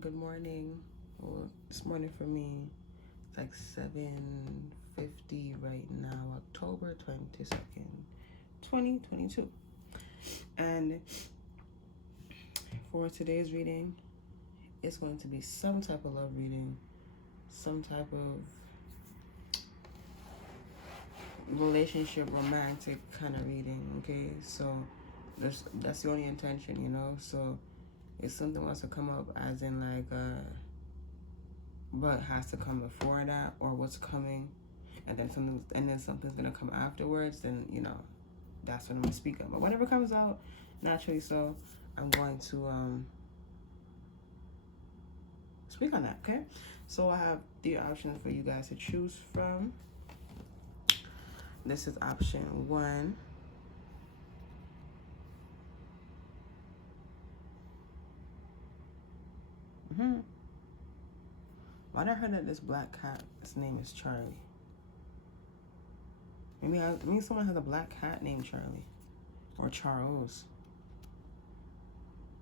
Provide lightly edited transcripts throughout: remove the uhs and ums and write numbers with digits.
Good morning. Well, this morning for me, it's like 7:50 right now, October 22nd, 2022. And for today's reading, it's going to be some type of love reading, some type of relationship, romantic kind of reading, okay? So that's the only intention, you know? So if something wants to come up as in like what has to come before that or what's coming, and then something's gonna come afterwards, then you know that's what I'm gonna speak of. But whatever comes out naturally, so I'm going to speak on that. Okay, so I have the options for you guys to choose from. This is option 1. Why did I heard that this black cat, his name is Charlie? Maybe someone has a black cat named Charlie. Or Charles.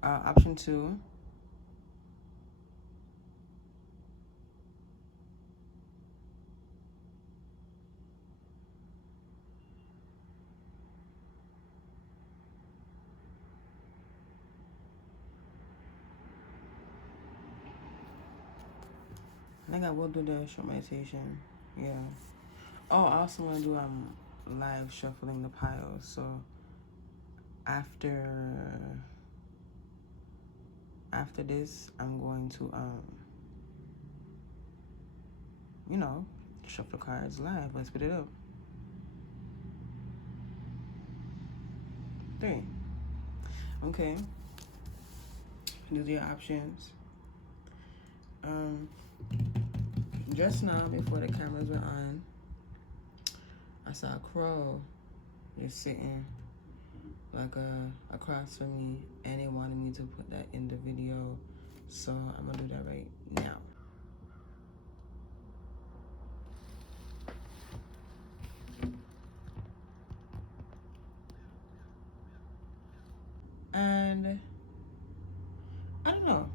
Option 2. I think I will do the short meditation. Yeah. Oh, I also want to do live shuffling the piles. So after this, I'm going to shuffle the cards live. Let's put it up. 3. Okay. These are your options. Just now, before the cameras were on, I saw a crow just sitting like across from me, and they wanted me to put that in the video, so I'm gonna do that right now. And I don't know.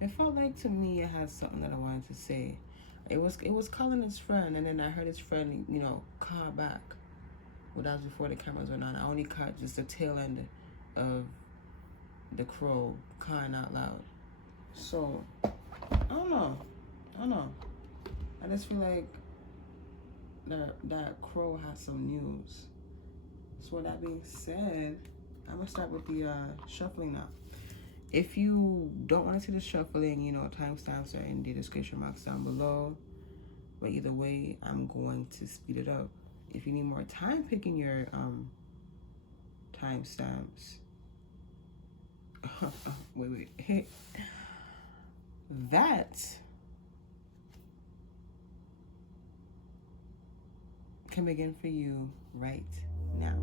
It felt like to me it had something that I wanted to say. It was calling his friend, and then I heard his friend, call back. Well, that was before the cameras went on. I only caught just the tail end of the crow crying out loud. So I don't know. I just feel like that crow has some news. So with that being said, I'm gonna start with the shuffling now. If you don't want to see the shuffling, timestamps are in the description box down below. But either way, I'm going to speed it up. If you need more time picking your timestamps, wait, that can begin for you right now.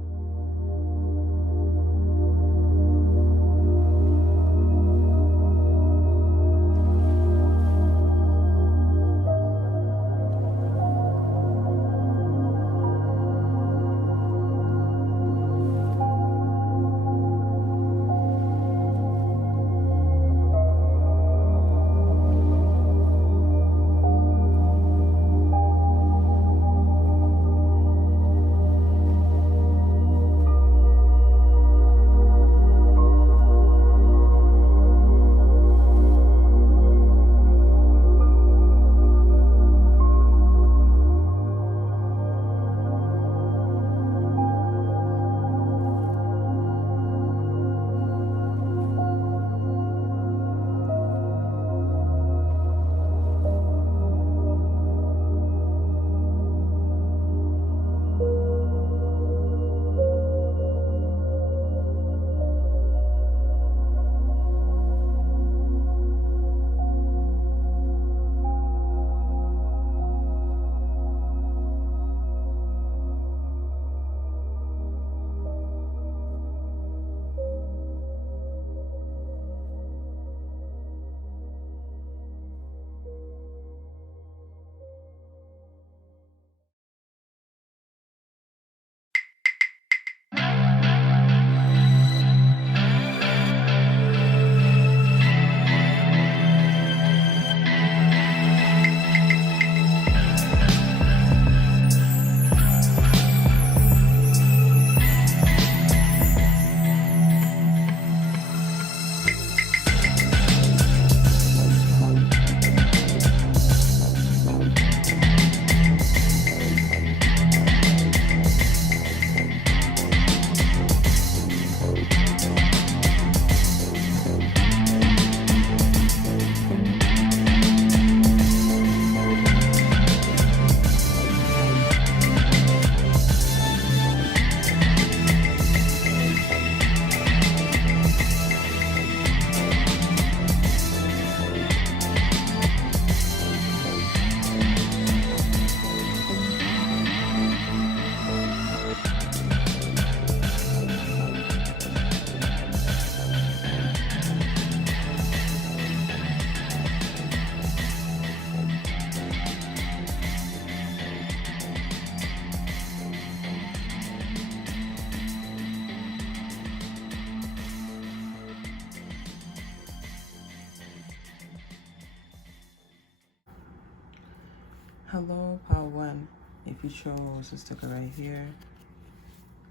Hello, Power One. If you chose to stick it right here,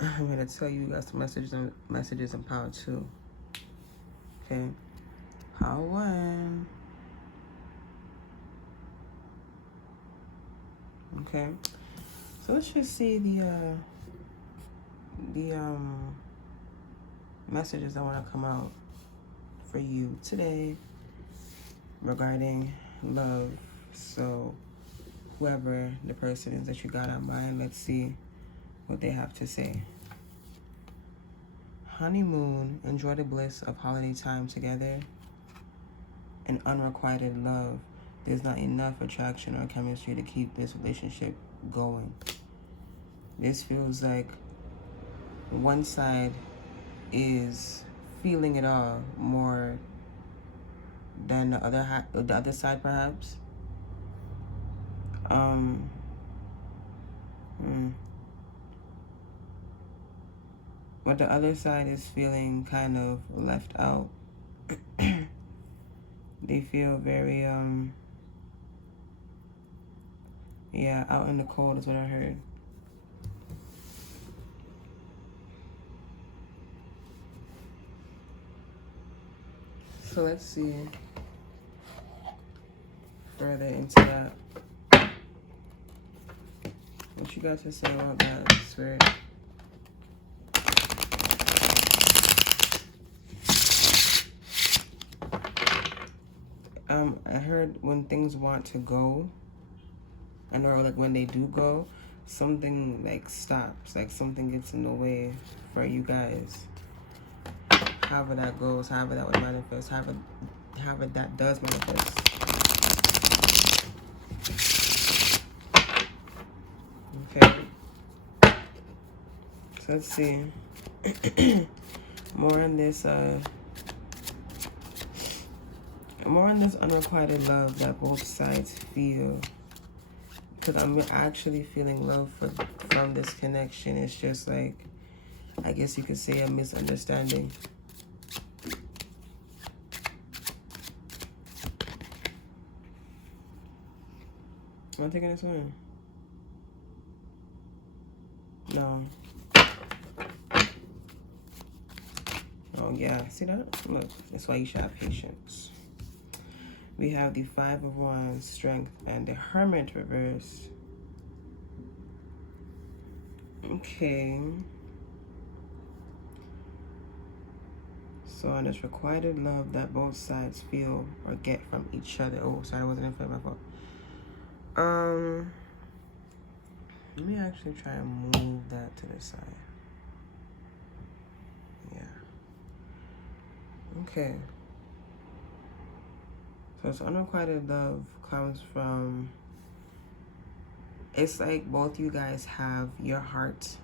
I'm going to tell you guys the messages in Power 2. Okay. Power One. Okay. So let's just see the messages that want to come out for you today regarding love. So whoever the person is that you got on mind, let's see what they have to say. Honeymoon, enjoy the bliss of holiday time together. And unrequited love, there's not enough attraction or chemistry to keep this relationship going. This feels like one side is feeling it all more than the other side, perhaps. But the other side is feeling kind of left out. They feel very out in the cold is what I heard. So let's see further into that. What you got to say about that, Spirit? I heard when things want to go, and or like when they do go, something like stops, like something gets in the way for you guys. However that goes, however that would manifest, however that does manifest. Okay. So let's see. More on this unrequited love that both sides feel. Because I'm actually feeling love from this connection. It's just like, I guess you could say, a misunderstanding. Am I taking this one? No. Oh, yeah. See that? Look, that's why you should have patience. We have the 5 of Wands, Strength, and the Hermit reverse. Okay. So on this requited love that both sides feel or get from each other. Oh, sorry, I wasn't in front of my phone. Let me actually try and move that to the side. Yeah. Okay. So this unrequited love comes from, it's like both you guys have your heart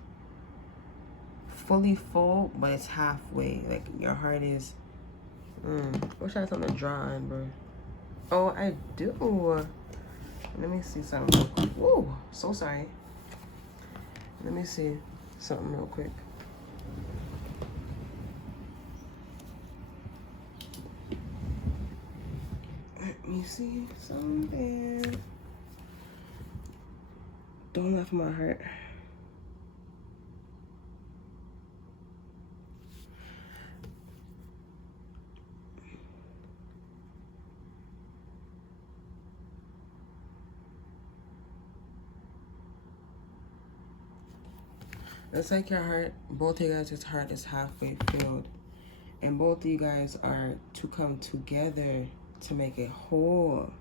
fully full, but it's halfway. Like your heart is, wish I had something to draw on, bro. Oh, I do. Let me see something real quick. Whoa, so sorry. Let me see something real quick. Let me see something. Don't laugh at my heart. It's like your heart, both of you guys' heart is halfway filled. And both of you guys are to come together to make it whole.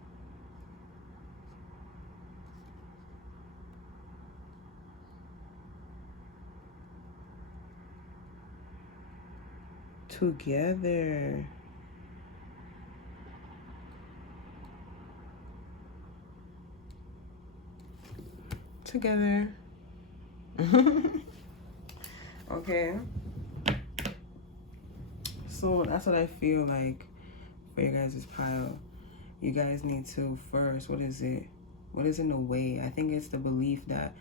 Together. Together. Okay. So that's what I feel like for you guys' pile. You guys need to first, what is it? What is in the way? I think it's the belief that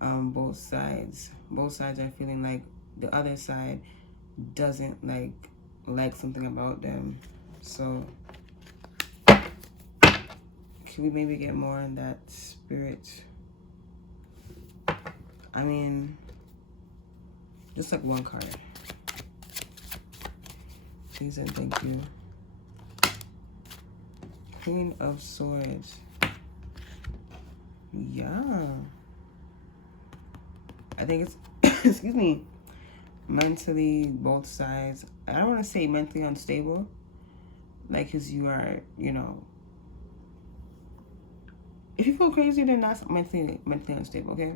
both sides are feeling like the other side doesn't like something about them. So Can we maybe get more in that spirit? I mean, just like one card. Please and thank you. Queen of Swords. Yeah. I think it's, excuse me, mentally, both sides. I don't want to say mentally unstable. Like, because you are, you know, if you feel crazy, then that's mentally unstable, okay?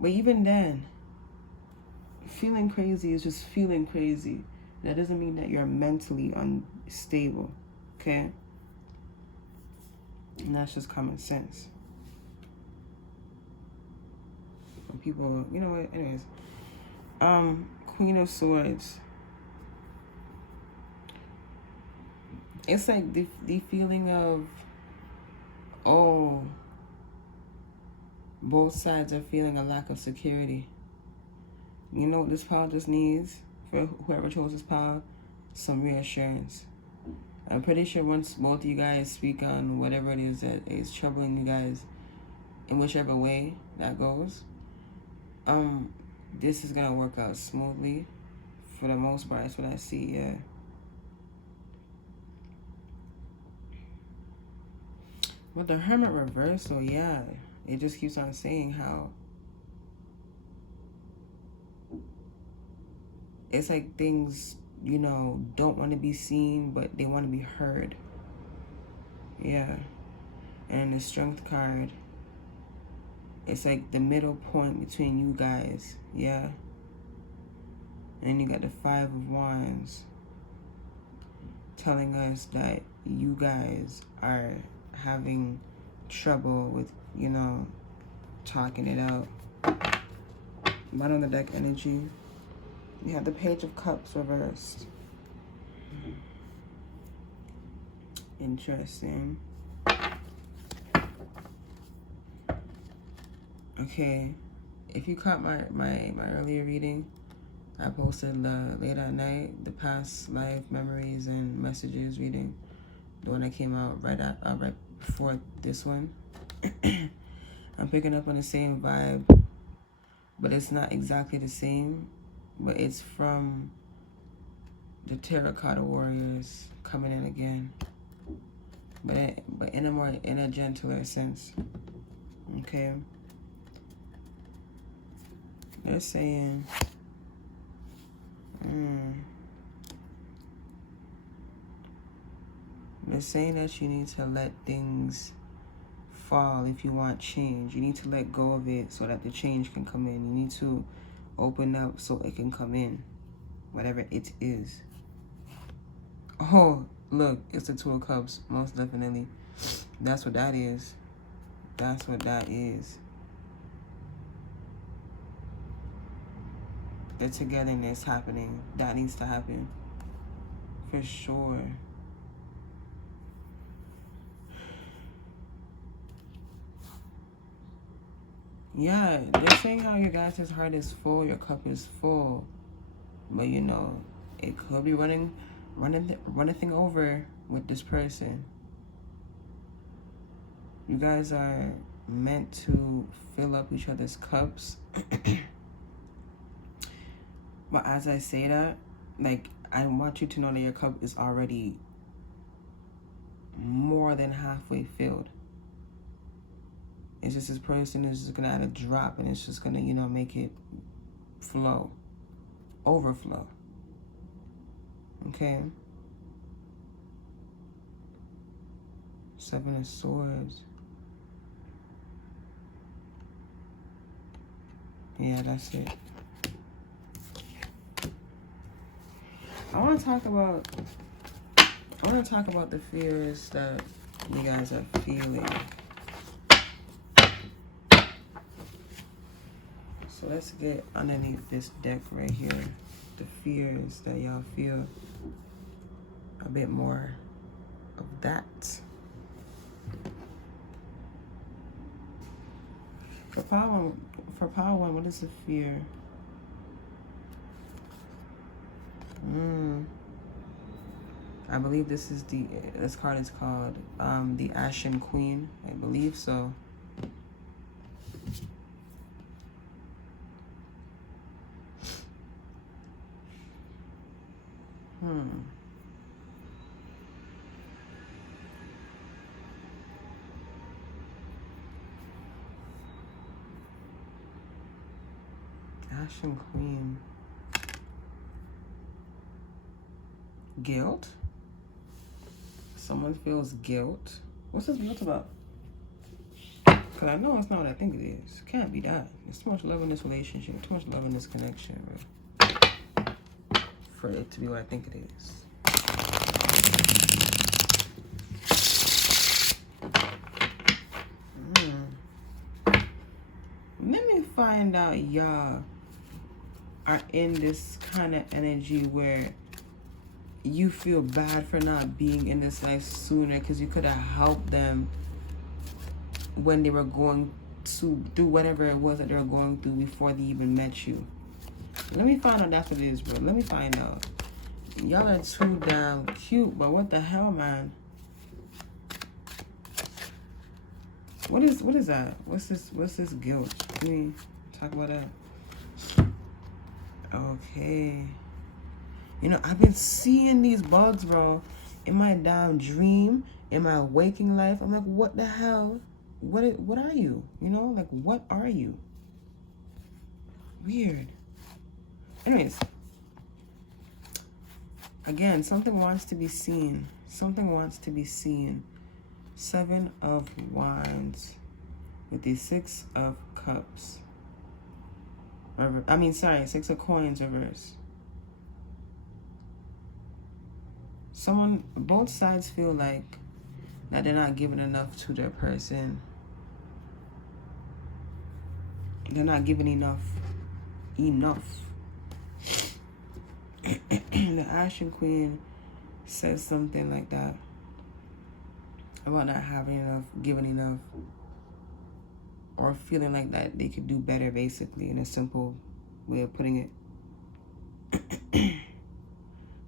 But even then, feeling crazy is just feeling crazy. That doesn't mean that you're mentally unstable, okay? And that's just common sense. When people, you know what, anyways. Queen of Swords. It's like the feeling of, oh, both sides are feeling a lack of security. You know what this pile just needs for whoever chose this pile? Some reassurance. I'm pretty sure once both of you guys speak on whatever it is that is troubling you guys, in whichever way that goes, this is gonna work out smoothly for the most part. That's what I see, yeah. Well, the Hermit reversal, yeah. It just keeps on saying how it's like things, you know, don't want to be seen, but they want to be heard. Yeah. And the Strength card, it's like the middle point between you guys. Yeah. And you got the Five of Wands telling us that you guys are having trouble with, you know, talking it out. Bottom of the deck energy. You have the Page of Cups reversed. Interesting. Okay. If you caught my earlier reading, I posted late at night, the past life memories and messages reading. The one that came out right before this one. I'm picking up on the same vibe, but it's not exactly the same. But it's from the Terracotta Warriors coming in again, but in a gentler sense. Okay. They're saying, they're saying that you need to let things fall if you want change. You need to let go of it so that the change can come in. You need to open up so it can come in, whatever it is. Oh, look, it's the Two of Cups, most definitely. That's what that is. That's what that is. The togetherness happening. That needs to happen. For sure. Yeah, they're saying how your guys' heart is full, your cup is full. But you know, it could be running thing over with this person. You guys are meant to fill up each other's cups. But as I say that, like, I want you to know that your cup is already more than halfway filled. It's just this person is just gonna add a drop, and it's just gonna, you know, make it flow, overflow. Okay. Seven of Swords. Yeah, that's it. I want to talk about the fears that you guys are feeling. So let's get underneath this deck right here. The fears that y'all feel. A bit more of that. For power one, what is the fear? I believe this card is called the Ashen Queen. I believe so. Ashen Queen. Guilt. Someone feels guilt. What's this guilt about? Because I know it's not what I think it is. It can't be that. There's too much love in this relationship. Too much love in this connection, bro, for it to be what I think it is. Let me find out y'all are in this kind of energy where you feel bad for not being in this life sooner because you could have helped them when they were going to do whatever it was that they were going through before they even met you. Let me find out that's what it is, bro. Let me find out. Y'all are too damn cute, but what the hell, man? What is that? What's this guilt? Let me talk about that. Okay. You know, I've been seeing these bugs, bro, in my damn dream, in my waking life. I'm like, what the hell? What are you? You know, like, what are you? Weird. Anyways, again, something wants to be seen. Something wants to be seen. 7 of Wands with the 6 of Cups. I mean, sorry, 6 of Coins reverse. Both sides feel like that they're not giving enough to their person. They're not giving enough. The Ashen Queen says something like that. About not having enough, giving enough, or feeling like that they could do better, basically, in a simple way of putting it.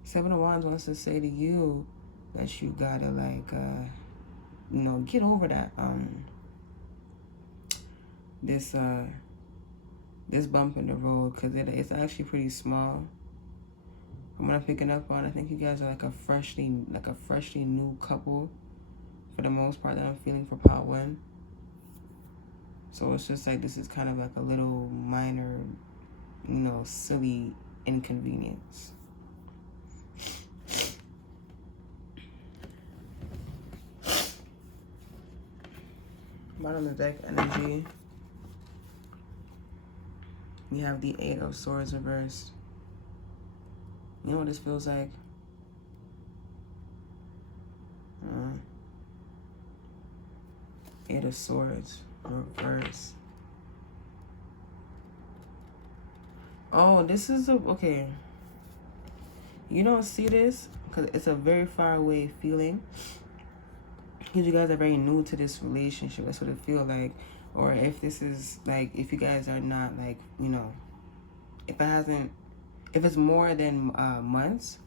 7 of Wands wants to say to you that you gotta, like, you know, get over that, this bump in the road, because it's actually pretty small. From what I'm picking up on, I think you guys are like a freshly new couple, for the most part, that I'm feeling for part 1. So it's just like, this is kind of like a little minor, you know, silly inconvenience. Bottom of the deck energy. We have the 8 of Swords reversed. You know what this feels like? Eight of Swords reverse. Oh, this is okay. You don't see this because it's a very far away feeling. Because you guys are very new to this relationship. That's what it feels like. Or if this is like, if you guys are not like, you know, if it's more than months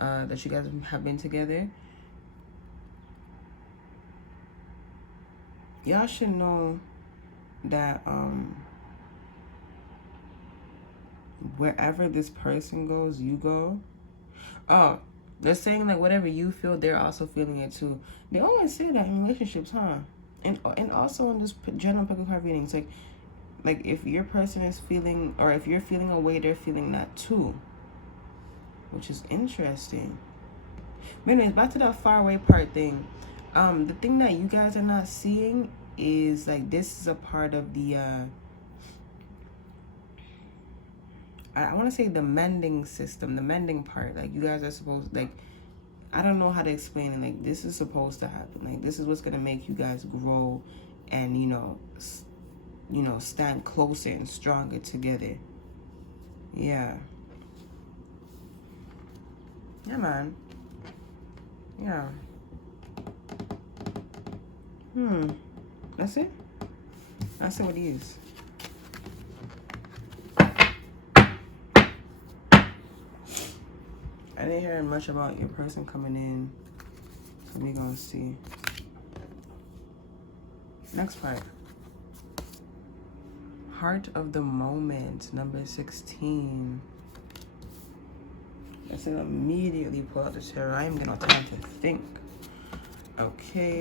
that you guys have been together, y'all should know that wherever this person goes, you go. Oh, they're saying like whatever you feel, they're also feeling it too. They always say that in relationships, huh? And also in this general pickle card readings, like if your person is feeling, or if you're feeling a way, they're feeling that too, which is interesting. But anyways, back to that far away part thing. The thing that you guys are not seeing is like, this is a part of the I want to say the mending system, the mending part. Like, you guys are supposed, like, I don't know how to explain it. Like, this is supposed to happen. Like, this is what's gonna make you guys grow and, you know, stand closer and stronger together. Yeah. Yeah, man. Yeah. That's it? That's what it is. I didn't hear much about your person coming in. So we gonna see. Next part. Heart of the moment, number 16. Let's immediately pull out the tarot. I am getting no time to think. Okay.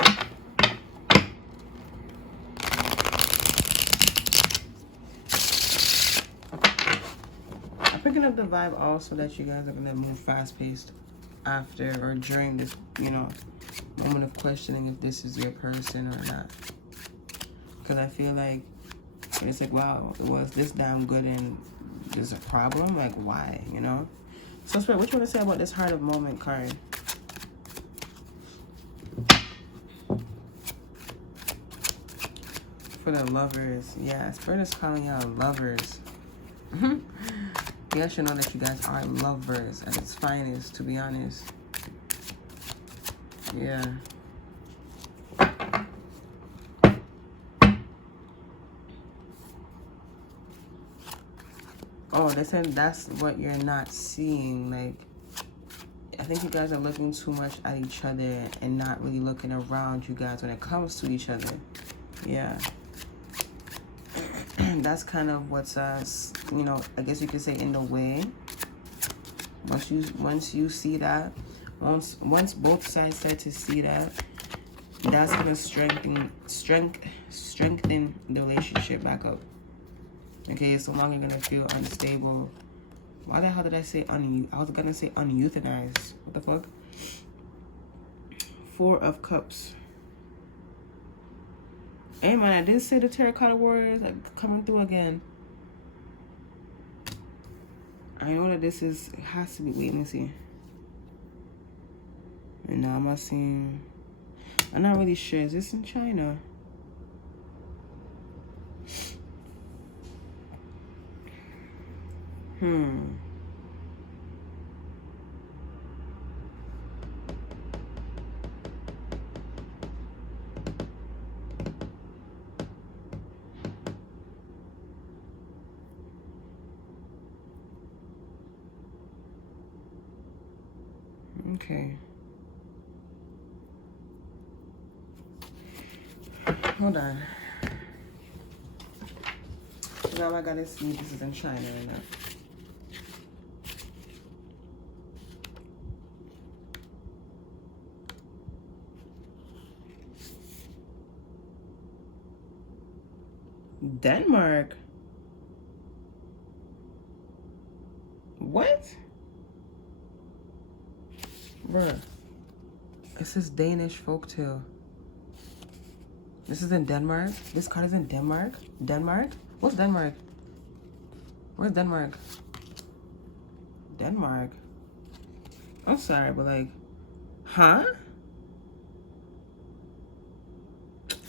I'm picking up the vibe also that you guys are gonna move fast-paced after or during this, you know, moment of questioning if this is your person or not. Because I feel like it's like, wow, it was this damn good and there's a problem? Like, why, you know? So, Spirit, what you want to say about this heart of moment card? For the lovers. Yeah, Spirit is calling out lovers. You guys should know that you guys are lovers at its finest, to be honest. Yeah. Oh, they said that's what you're not seeing. Like, I think you guys are looking too much at each other and not really looking around you guys when it comes to each other. Yeah. That's kind of what's, you know, I guess you could say in the way. Once you see that, once both sides start to see that, that's gonna strengthen the relationship back up. Okay, so long you're gonna feel unstable. Why the hell did I say I was gonna say uneuthanized. What the fuck? 4 of Cups. Hey man, I did say the Terracotta Warriors are coming through again. I know that this is, it has to be, wait, let me see. And now I'm not seeing, I'm not really sure. Is this in China? Okay. Hold on. Now I gotta see if this is in China or not. Denmark? What? Bruh. This is Danish folktale. This is in Denmark? This card is in Denmark? Denmark? What's Denmark? Where's Denmark? Denmark? I'm sorry, but like, huh?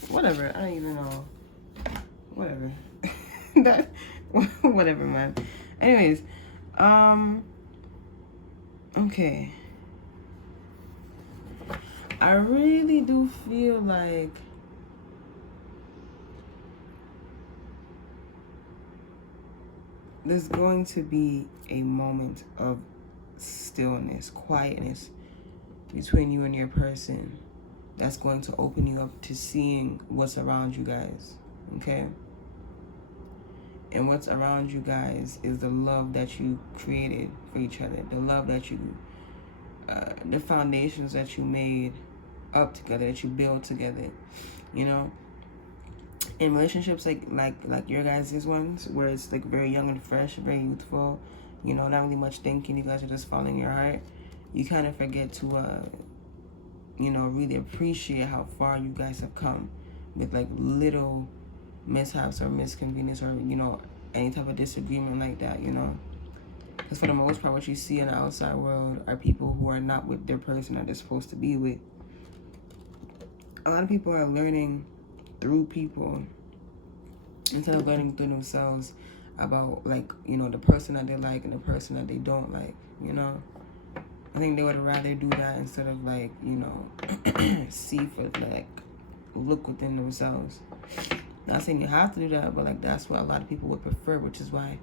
Whatever, I don't even know. Whatever. That, whatever, man. Anyways, okay. I really do feel like there's going to be a moment of stillness, quietness between you and your person that's going to open you up to seeing what's around you guys, okay? And what's around you guys is the love that you created for each other, the love that you, the foundations that you made up together, that you build together, you know? In relationships like your guys' ones, where it's like very young and fresh, very youthful, you know, not really much thinking, you guys are just following your heart, you kind of forget to, you know, really appreciate how far you guys have come with like little mishaps or misconvenience or, you know, any type of disagreement like that, you know. Because for the most part, what you see in the outside world are people who are not with their person that they're supposed to be with. A lot of people are learning through people instead of learning through themselves about, like, you know, the person that they like and the person that they don't like, you know. I think they would rather do that instead of, like, you know, see for, like, look within themselves. Not saying you have to do that, but, like, that's what a lot of people would prefer, which is why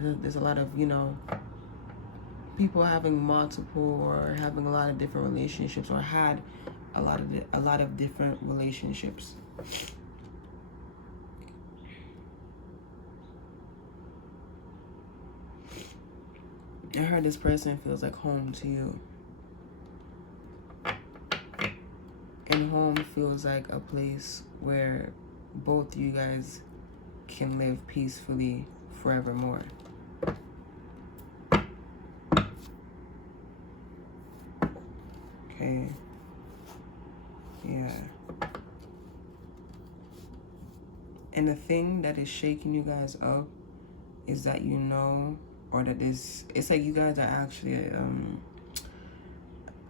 there's a lot of, you know, people having multiple or having a lot of different relationships, or had a lot of different relationships. I heard this person feels like home to you. And home feels like a place where both you guys can live peacefully forevermore. Okay. Yeah. And the thing that is shaking you guys up is that you know, or that it's like you guys are actually,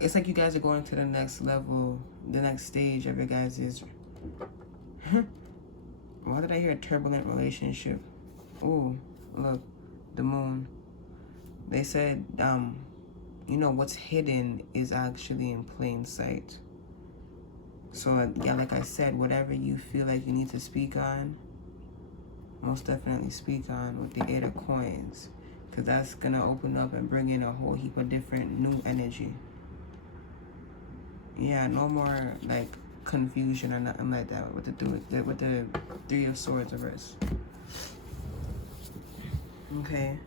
it's like you guys are going to the next level, the next stage of your guys' is, why did I hear a turbulent relationship? Ooh, look, the moon. They said, you know, what's hidden is actually in plain sight. So, yeah, like I said, whatever you feel like you need to speak on, most definitely speak on with the 8 of coins. Because that's going to open up and bring in a whole heap of different new energy. Yeah, no more, like, confusion or nothing like that with the 3 of Swords reverse. Okay.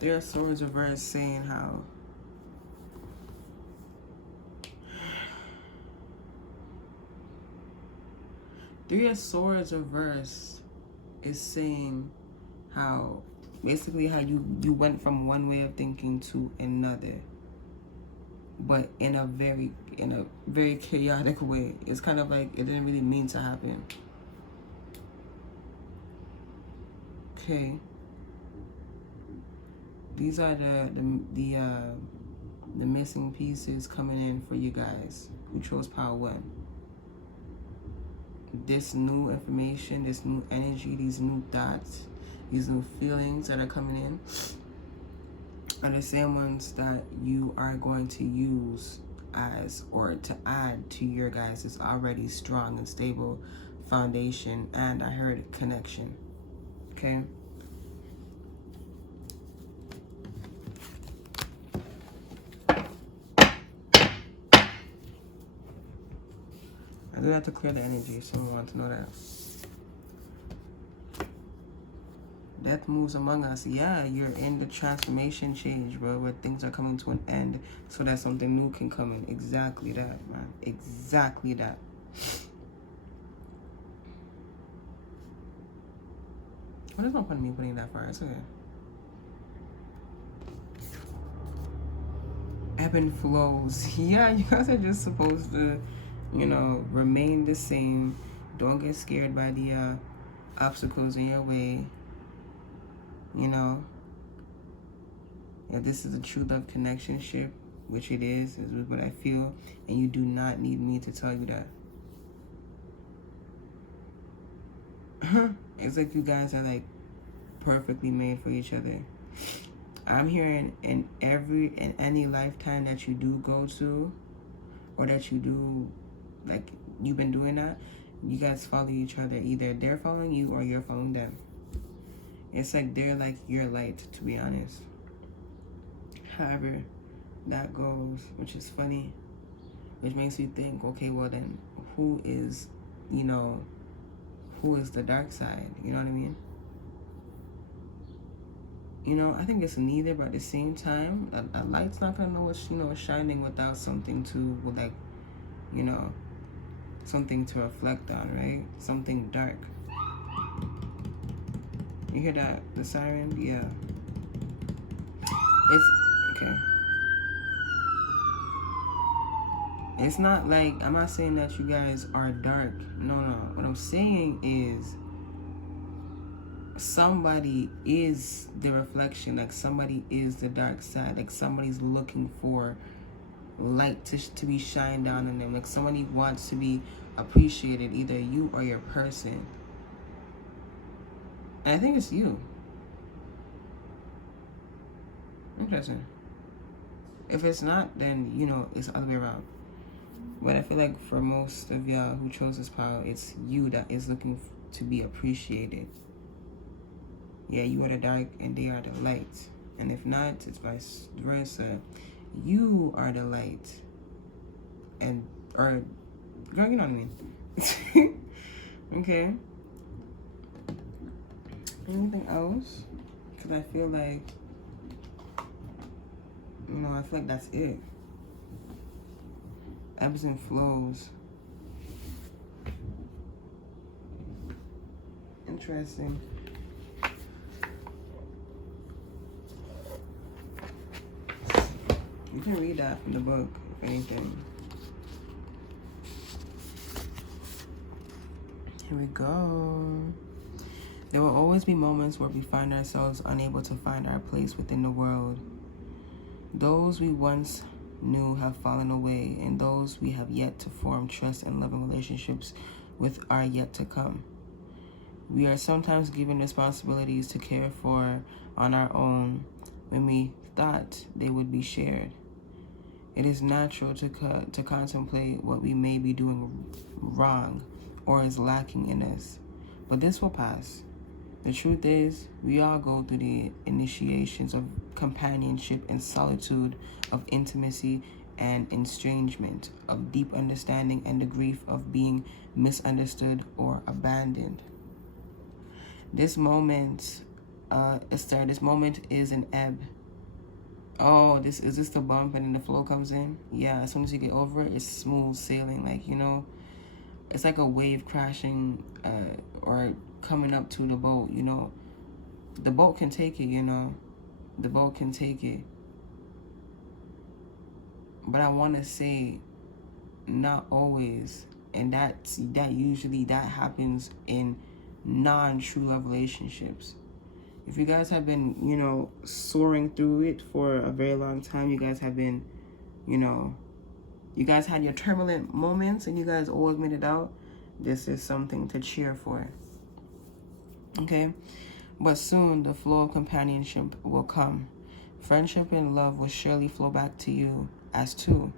3 of Swords reverse saying how Three of Swords reverse is saying how basically how you went from one way of thinking to another, but in a very chaotic way. It's kind of like it didn't really mean to happen. Okay. These are the missing pieces coming in for you guys who chose Power 1. This new information, this new energy, these new thoughts, these new feelings that are coming in are the same ones that you are going to use as, or to add to your guys' already strong and stable foundation, and I heard connection. Okay. I do have to clear the energy, someone wants to know that. Death moves among us. Yeah, you're in the transformation change, bro, where things are coming to an end so that something new can come in. Exactly that, man. Exactly that. Well, there's no point in me putting that far. It's okay. Ebb and flows. Yeah, you guys are just supposed to, you know, remain the same. Don't get scared by the obstacles in your way. You know, if this is a true love connection ship, which it is what I feel, and you do not need me to tell you that. It's like you guys are like perfectly made for each other. I'm hearing in any lifetime that you do go to, or that you do, like you've been doing that, you guys follow each other. Either they're following you or you're following them. It's like they're like your light, to be honest. However that goes, which is funny, which makes you think, okay, well then who is, you know, who is the dark side? You know what I mean? You know, I think it's neither, but at the same time, a light's not gonna know what's, you know, shining without something to, like, you know, something to reflect on, right? Something dark. You hear that? The siren? Yeah. It's okay. It's not like, I'm not saying that you guys are dark. No. What I'm saying is somebody is the reflection. Like somebody is the dark side. Like somebody's looking for light to be shined down on them. Like somebody wants to be appreciated, either you or your person. And I think it's you. Interesting. If it's not, then, you know, it's the other way around. But I feel like for most of y'all who chose this power, it's you that is looking to be appreciated. Yeah, you are the dark and they are the light. And if not, it's vice versa. You are the light. And, or, girl, you know what I mean. Okay. Anything else? Because I feel like, I feel like that's it. Ebbs and flows. Interesting. You can read that from the book, if anything. Here we go. There will always be moments where we find ourselves unable to find our place within the world. Those we once knew have fallen away, and those we have yet to form trust and loving relationships with are yet to come. We are sometimes given responsibilities to care for on our own when we thought they would be shared. It is natural to contemplate what we may be doing wrong or is lacking in us, but this will pass. The truth is, we all go through the initiations of companionship and solitude, of intimacy and estrangement, of deep understanding and the grief of being misunderstood or abandoned. This moment, Esther, this moment is an ebb. Oh, is this the bump and then the flow comes in? Yeah, as soon as you get over it, it's smooth sailing. Like, it's like a wave crashing or coming up to the boat, The boat can take it, The boat can take it. But I want to say, not always. And that usually happens in non-true love relationships. If you guys have been, soaring through it for a very long time, you guys have been, you guys had your turbulent moments and you guys always made it out, this is something to cheer for. Okay? But soon the flow of companionship will come. Friendship and love will surely flow back to you as two,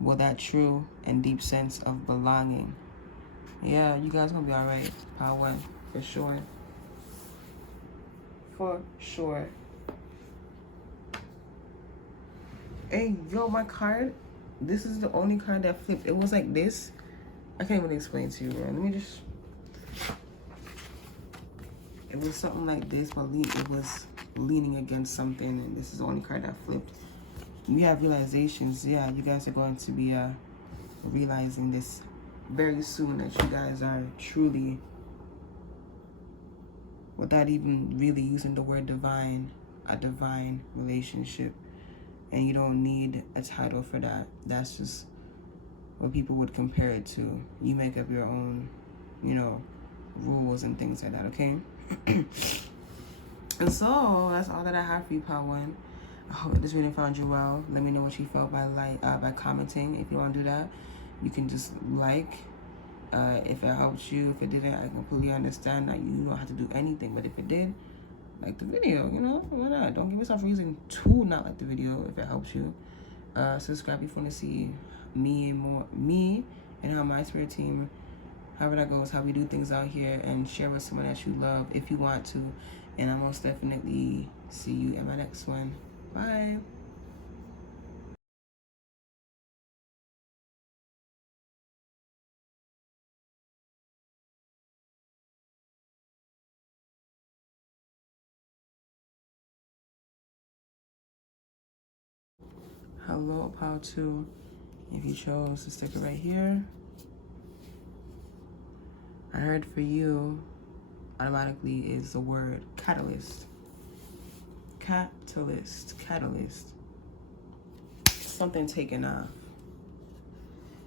with that true and deep sense of belonging. Yeah, you guys gonna be alright. Part one, for sure. For sure. Hey, yo, my card, this is the only card that flipped. It was like this. I can't even explain to you, bro. Let me just... It was something like this, but it was leaning against something, and this is the only card that flipped. We have realizations. Yeah, you guys are going to be realizing this very soon, that you guys are truly, without even really using the word divine, a divine relationship. And you don't need a title for that. That's just what people would compare it to. You make up your own, rules and things like that, okay? And so that's all that I have for you, part one. I hope this reading found you well. Let me know what you felt by commenting. If you want to do that, you can just like. If it helped you, if it didn't, I completely understand that you don't have to do anything. But if it did, like the video, why not? Don't give yourself a reason to not like the video if it helps you. Subscribe if you want to see me and how my spirit team, however that goes, how we do things out here, and share with someone that you love if you want to. And I'll most definitely see you in my next one. Bye. Hello, Pile 2. If you chose to stick it right here, I heard for you automatically is the word catalyst. Catalyst. Something taken off.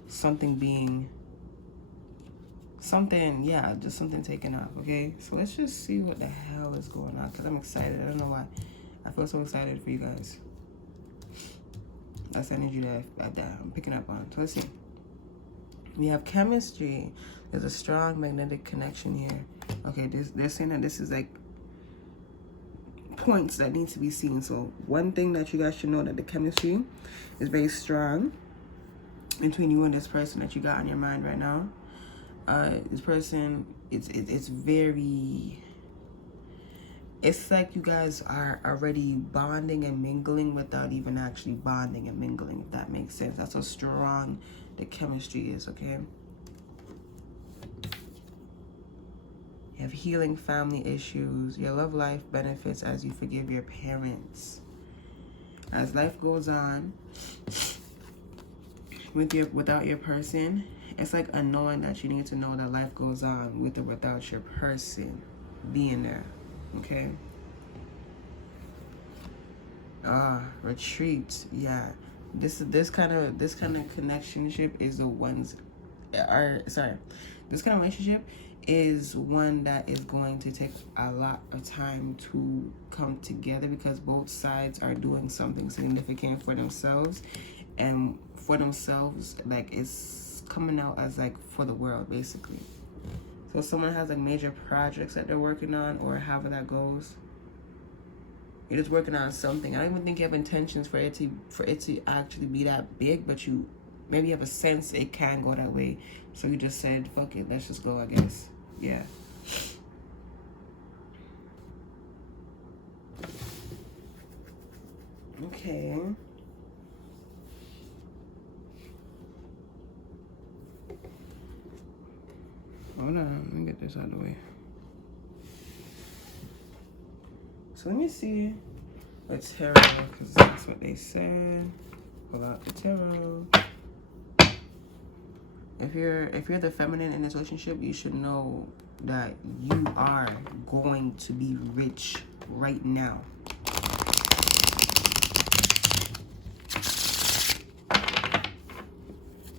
Something being... just something taken off, okay? So let's just see what the hell is going on, because I'm excited. I don't know why. I feel so excited for you guys. That's the energy that I'm picking up on. So let's see. We have chemistry. There's a strong magnetic connection here. Okay, they're saying that this is like points that need to be seen. So one thing that you guys should know, that the chemistry is very strong between you and this person that you got on your mind right now. This person, it's very, it's like you guys are already bonding and mingling without even actually bonding and mingling, if that makes sense. That's how strong the chemistry is, okay? You have healing family issues. Your love life benefits as you forgive your parents. As life goes on, without your person, it's like a knowing that you need to know that life goes on with or without your person being there, okay? Retreat, yeah. This kind of connectionship is the ones, this kind of relationship is one that is going to take a lot of time to come together, because both sides are doing something significant for themselves, and for themselves, like, it's coming out as like for the world, basically. So someone has like major projects that they're working on, or however that goes. You're just working on something. I don't even think you have intentions for it to actually be that big, but you maybe have a sense it can go that way. So you just said, fuck it, let's just go, I guess. Yeah. Okay. Hold on, let me get this out of the way. So let me see the tarot, because that's what they said. Pull out the tarot. If you're the feminine in this relationship, you should know that you are going to be rich right now.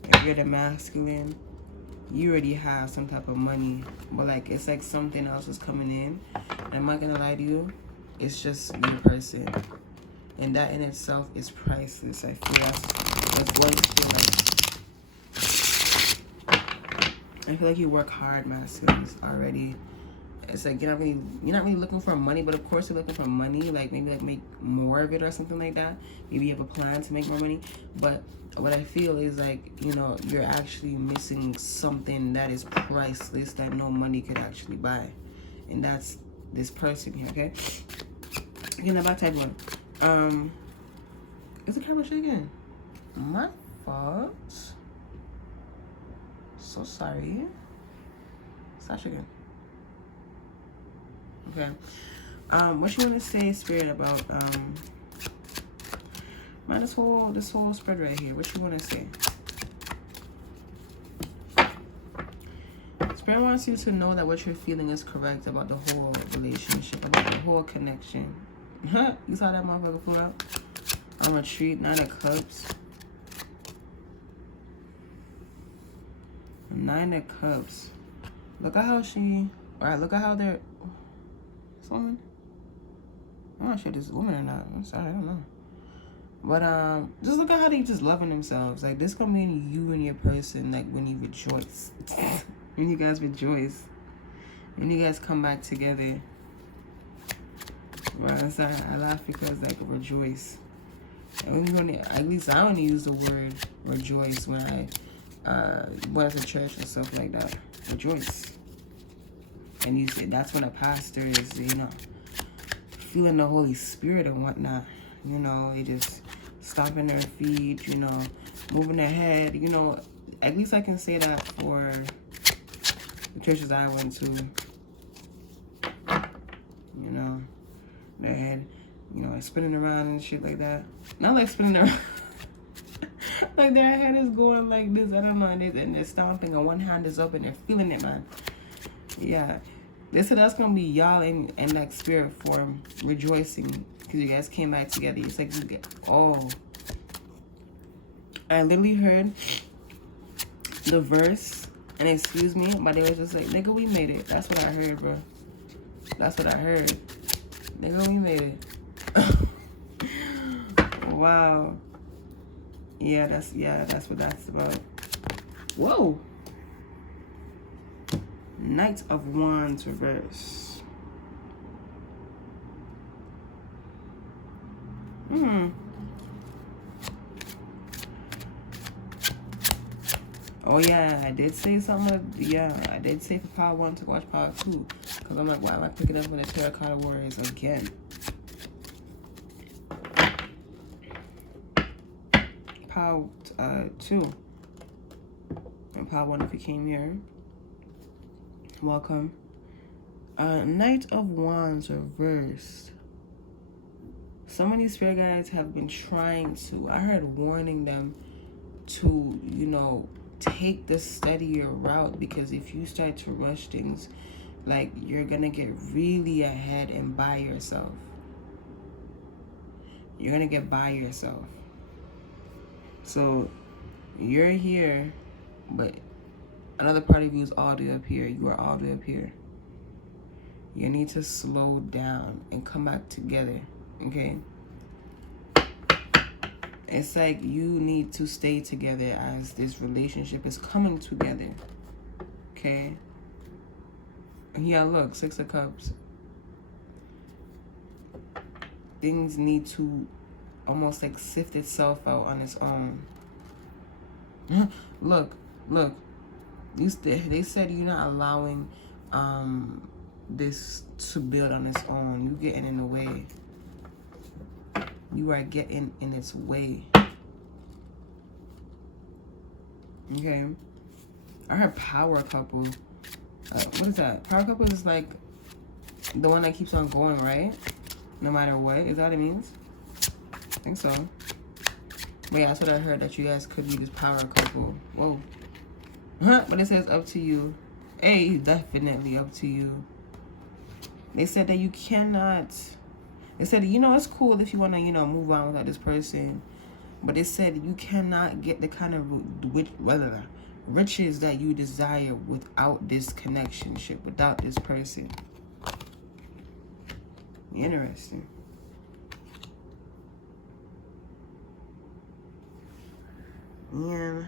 If you're the masculine, you already have some type of money, but like it's like something else is coming in. And I'm not gonna lie to you, it's just your person, and that in itself is priceless. I feel that's one thing. Like, I feel like you work hard, masculines, already. It's like you're not really looking for money, but of course you're looking for money. Like maybe like make more of it or something like that. Maybe you have a plan to make more money, but what I feel is like, you know, you're actually missing something that is priceless that no money could actually buy, and that's this person here. Okay. Again, about type 1. Is the camera shaking? My fault. So sorry. Stop shaking. Okay. What you want to say, Spirit, about man, this whole spread right here? What you want to say? Spirit wants you to know that what you're feeling is correct about the whole relationship, about the whole connection. You saw that motherfucker pull up? I'm a treat, 9 of Cups. 9 of Cups. Look at how she... Alright, look at how they're... This woman? I'm not sure this is a woman or not. I'm sorry, I don't know. But just look at how they just loving themselves. Like, this gonna mean you and your person, like, when you rejoice. When you guys rejoice. When you guys come back together. Well, I'm sorry, I laugh because, like, rejoice. And at least I only use the word rejoice when I was in church and stuff like that. Rejoice. And you say that's when a pastor is, you know, feeling the Holy Spirit and whatnot. You know, they just stomping their feet, you know, moving their head. You know, at least I can say that for the churches I went to. You know, their head, you know, like spinning around and shit like that. Not like spinning around. Like their head is going like this. I don't know. And they're stomping and one hand is up and they're feeling it, man. Yeah. That's going to be y'all in like spirit form rejoicing because you guys came back together. It's like you get, oh. I literally heard the verse, and excuse me, but it was just like, nigga, we made it. That's what I heard, bro. That's what I heard. Nigga, we made it. Wow. Yeah, that's what that's about. Whoa. Knight of Wands reverse. Oh yeah, I did say something. Yeah, I did say for Power 1 to watch Power 2. Because I'm like, why am I picking up with the Terracotta Warriors again? Power 2. And Power 1 if you came here. Welcome. Knight of Wands reversed. Some of these spirit guides have been trying to, I heard warning them to, you know, take the steadier route, because if you start to rush things, like, you're gonna get really ahead and by yourself. You're gonna get by yourself. So you're here, but another part of you is all the way up here. You are all the way up here. You need to slow down and come back together, okay? It's like you need to stay together as this relationship is coming together, okay? Yeah, look, 6 of Cups. Things need to almost like sift itself out on its own. Look. They said you're not allowing this to build on its own. You getting in the way. You are getting in its way. Okay. I heard power couple. What is that? Power couple is like the one that keeps on going, right? No matter what. Is that what it means? I think so. But yeah, that's what I heard, that you guys could be this power couple. Whoa. But it says up to you. Hey, definitely up to you. They said that you cannot. They said, you know, it's cool if you want to, you know, move on without this person. But they said you cannot get the kind of riches that you desire without this connectionship, without this person. Interesting. Yeah.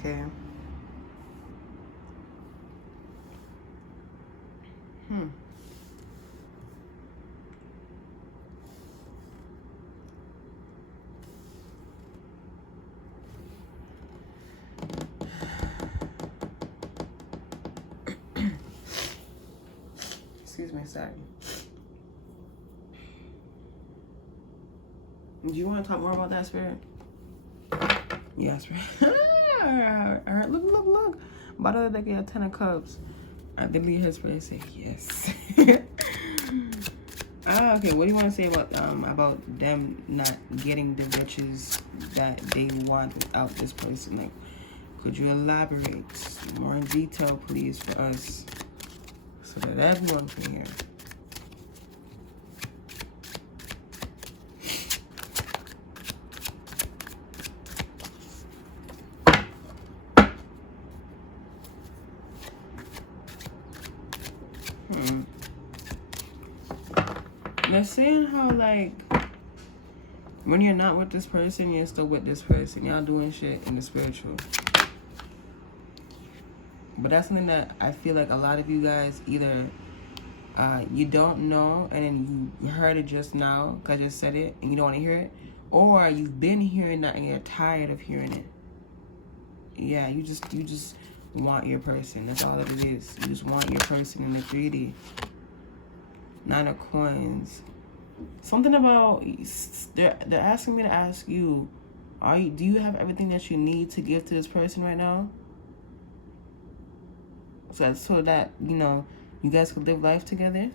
Okay. Excuse me, sorry. Do you want to talk more about that, Spirit? Yeah, Spirit. Look. Bottom of the deck, 10 of Cups. I did leave his Spirit say yes. Okay, what do you want to say about them not getting the riches that they want without this person? Like, could you elaborate more in detail, please, for us, so that everyone can hear? They're saying how, like, when you're not with this person, you're still with this person. Y'all doing shit in the spiritual. But that's something that I feel like a lot of you guys either you don't know, and then you heard it just now because I just said it and you don't want to hear it, or you've been hearing that and you're tired of hearing it. Yeah, you just want your person. That's all that it is. You just want your person in the 3D. 9 of Coins. Something about they're asking me to ask you, do you have everything that you need to give to this person right now? So that, you know, you guys could live life together.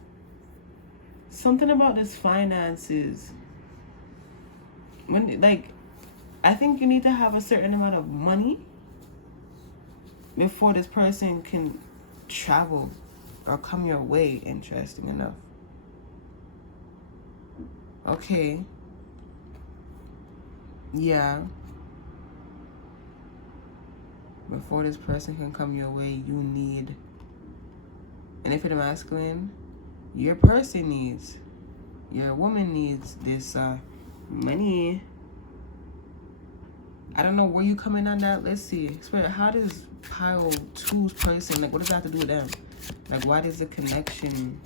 Something about this finances. When, like, I think you need to have a certain amount of money before this person can travel or come your way. Interesting enough. Okay. Yeah. Before this person can come your way, you need, and if you're the masculine, your person needs, your woman needs this money. I don't know where you come in on that. Let's see. Spirit, how does pile 2's person, like, what does that have to do with them? Like, why does the connection?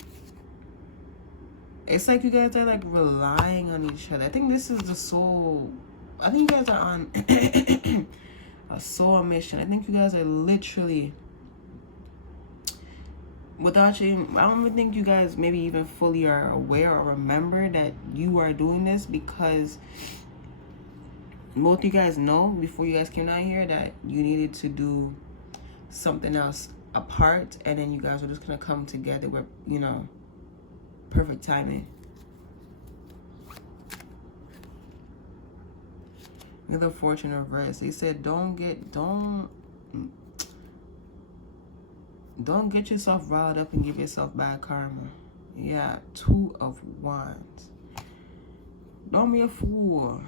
It's like you guys are like relying on each other. I think this is the soul I think you guys are on a soul mission. I think you guys are literally, without you, I don't even think you guys maybe even fully are aware or remember that you are doing this, because both you guys know before you guys came down here that you needed to do something else apart, and then you guys were just gonna come together with, you know, perfect timing. With the fortune reverse, they said don't get yourself riled up and give yourself bad karma. Yeah, 2 of Wands. Don't be a fool.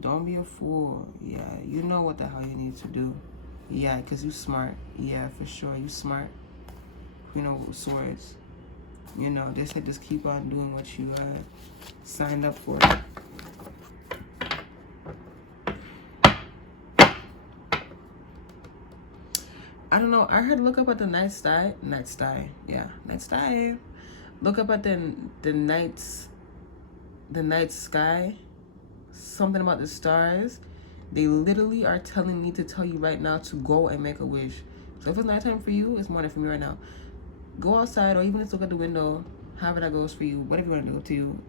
Don't be a fool. Yeah, you know what the hell you need to do. Yeah, because you smart. Yeah, for sure. You smart. You know, swords. You know, they said just keep on doing what you signed up for. I don't know. I heard look up at the night sky. Yeah, night sky. Look up at the night sky. Something about the stars. They literally are telling me to tell you right now to go and make a wish. So if it's nighttime for you, it's morning for me right now. Go outside, or even just look at the window. However that goes for you. Whatever you want to do, up to you.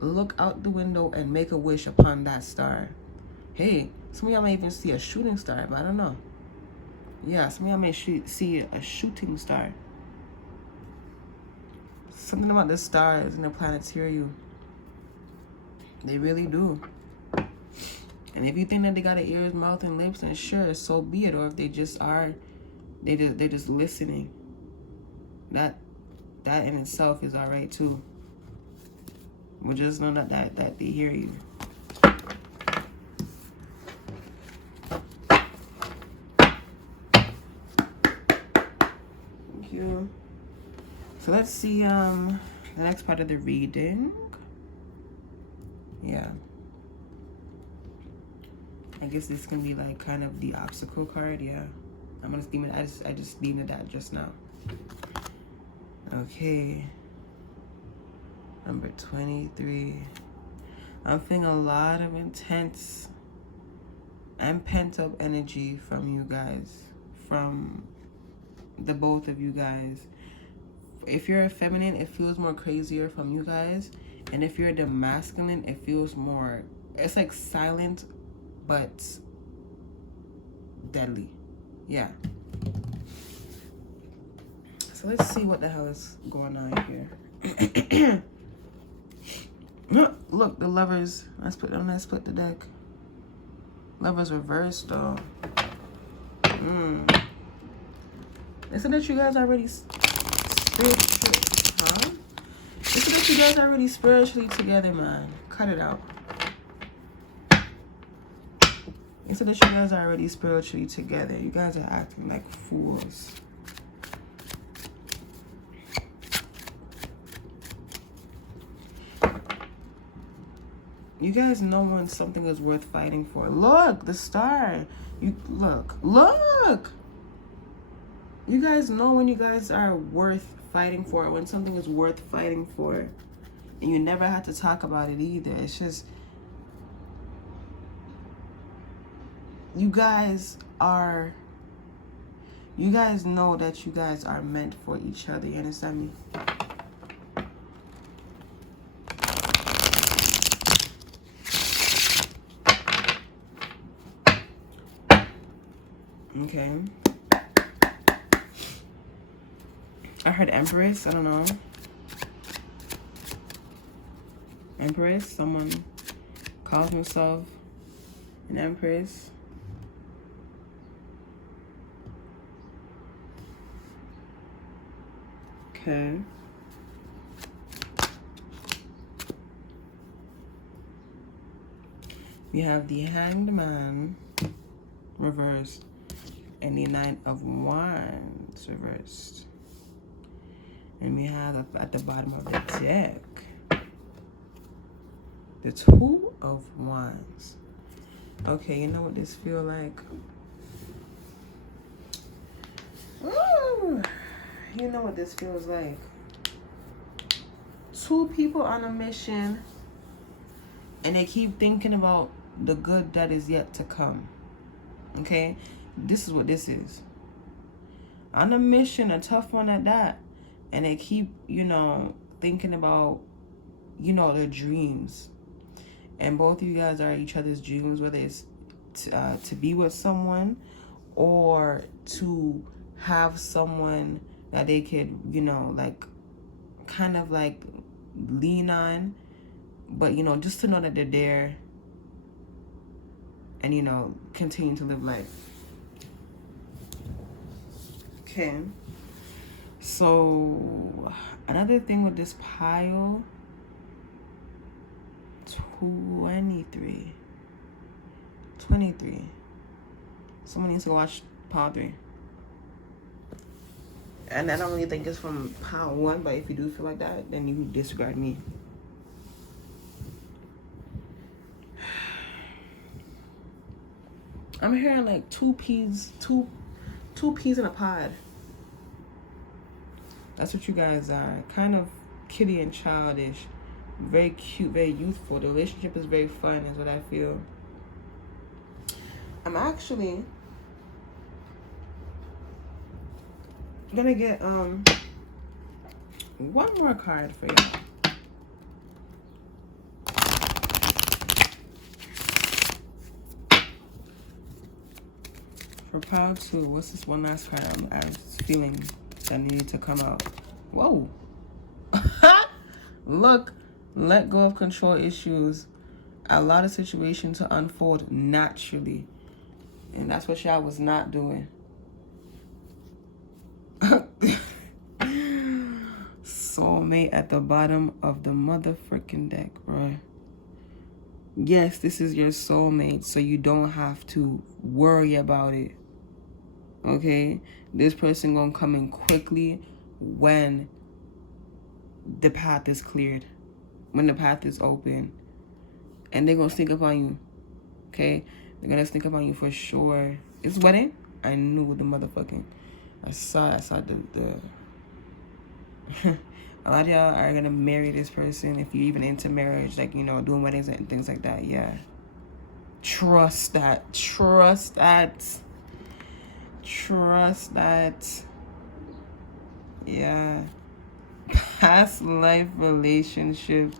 Look out the window and make a wish upon that star. Hey, some of y'all might even see a shooting star, but I don't know. Yeah, some of y'all may see a shooting star. Something about the stars and the planetarium. They really do. And if you think that they got ears, mouth, and lips, then sure, so be it. Or if they just are, they're just listening. That in itself is alright too. But just know that they hear you. Thank you. So let's see the next part of the reading. Yeah. I guess this can be like kind of the obstacle card. Yeah. I'm gonna steam it. I just steamed that just now. Okay. Number 23. I'm feeling a lot of intense and pent up energy from you guys. From the both of you guys. If you're a feminine, it feels more crazier from you guys. And if you're the masculine, it feels more, it's like silent, but deadly. Yeah. So let's see what the hell is going on here. Look, the Lovers. Let's put the deck. Lovers reversed though. Isn't that you guys already spiritually, huh? Isn't that you guys already spiritually together, man? Cut it out. Isn't that you guys are already spiritually together? You guys are acting like fools. You guys know when something is worth fighting for. Look, the star. You look. You guys know when you guys are worth fighting for, when something is worth fighting for. And you never have to talk about it either. It's just, you guys know that you guys are meant for each other. You understand me? Okay. I heard Empress. I don't know. Empress. Someone calls himself an Empress. Okay. We have the Hanged Man reversed and the Nine of Wands reversed. And we have at the bottom of the deck the Two of Wands. Okay, you know what this feel like? Ooh, you know what this feels like. Two people on a mission and they keep thinking about the good that is yet to come. Okay? This is what this is. On a mission, a tough one at that. And they keep, thinking about, their dreams. And both of you guys are each other's dreams, whether it's to be with someone or to have someone that they could, like, kind of like lean on. But, just to know that they're there and, continue to live life. Okay. So, another thing with this pile, 23. Someone needs to watch pile 3. And I don't really think it's from pile 1, but if you do feel like that, then you disregard me. I'm hearing like two peas in a pod. That's what you guys are. Kind of kitty and childish. Very cute, very youthful. The relationship is very fun, is what I feel. I'm actually gonna get one more card for you. For pile 2, what's this one last card I'm feeling that needed to come out? Whoa. Look, let go of control issues. Allow the situation to unfold naturally. And that's what y'all was not doing. Soulmate at the bottom of the motherfucking deck, bro. Yes, this is your soulmate, so you don't have to worry about it. Okay? This person gonna come in quickly when the path is cleared. When the path is open. And they're gonna sneak up on you. Okay? They're gonna sneak up on you for sure. It's wedding? I knew the motherfucking. I saw the a lot of y'all are gonna marry this person if you're even into marriage, like, doing weddings and things like that. Yeah. Trust that. Yeah. Past life relationship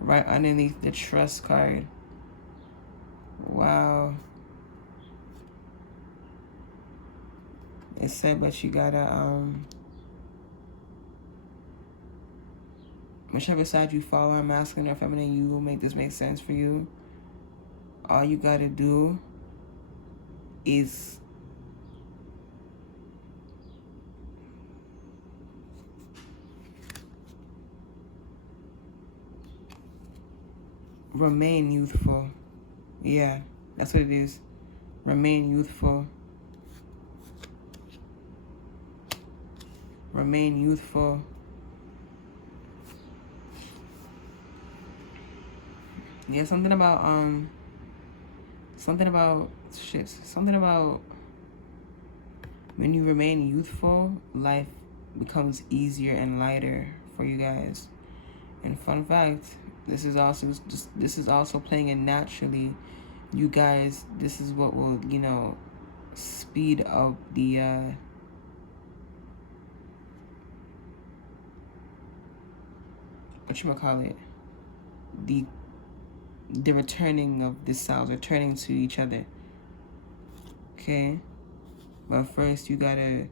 right underneath the trust card. Wow. It said, but you gotta, whichever side you fall on, masculine or feminine, you will make this make sense for you. All you gotta do is remain youthful. Yeah, that's what it is. Remain youthful. Remain youthful. Yeah, something about when you remain youthful, life becomes easier and lighter for you guys. And fun fact, this is also playing in naturally. You guys, this is what will, speed up the whatchamacallit, the returning of the cells, returning to each other. Okay? But first you gotta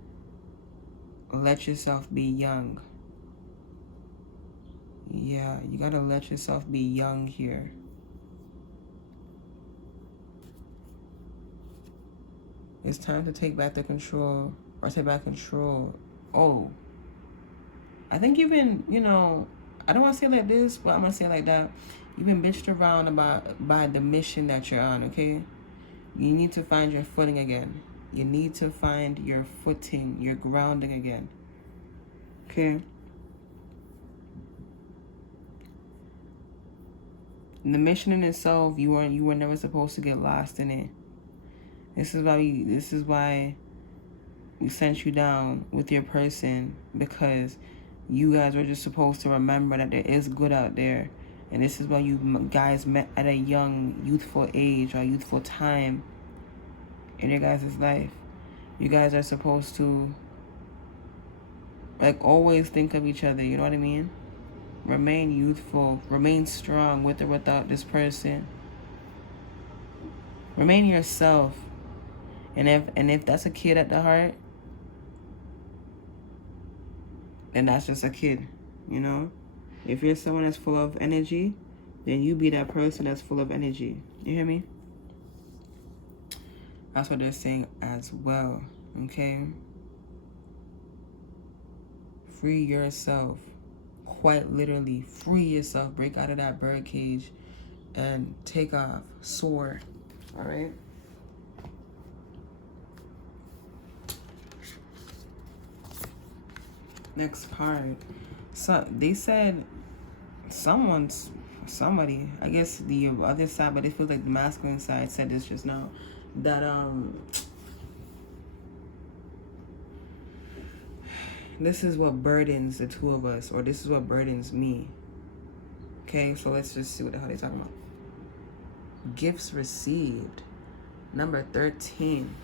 let yourself be young. Yeah, you gotta let yourself be young here. It's time to take back the control, or take back control. Oh, I think you've been, I don't want to say it like this, but I'm gonna say it like that. You've been bitched around by the mission that you're on, okay? You need to find your footing again. You need to find your footing, your grounding again. Okay? The mission in itself, you were never supposed to get lost in it. This is why we sent you down with your person, because you guys were just supposed to remember that there is good out there, And this is when you guys met at a young, youthful age or youthful time in your guys' life. You guys are supposed to, like, always think of each other, you know what I mean? Remain youthful, remain strong with or without this person. Remain yourself. And if that's a kid at the heart, then that's just a kid, you know? If you're someone that's full of energy, then you be that person that's full of energy. You hear me? That's what they're saying as well, okay? Free yourself. Quite literally, free yourself. Break out of that bird cage and take off. Soar, all right? Next card. So they said somebody, I guess the other side, but it feels like the masculine side said this just now, that this is what burdens the two of us, or this is what burdens me. Okay, so let's just see what the hell they're talking about. Gifts received. Number 13.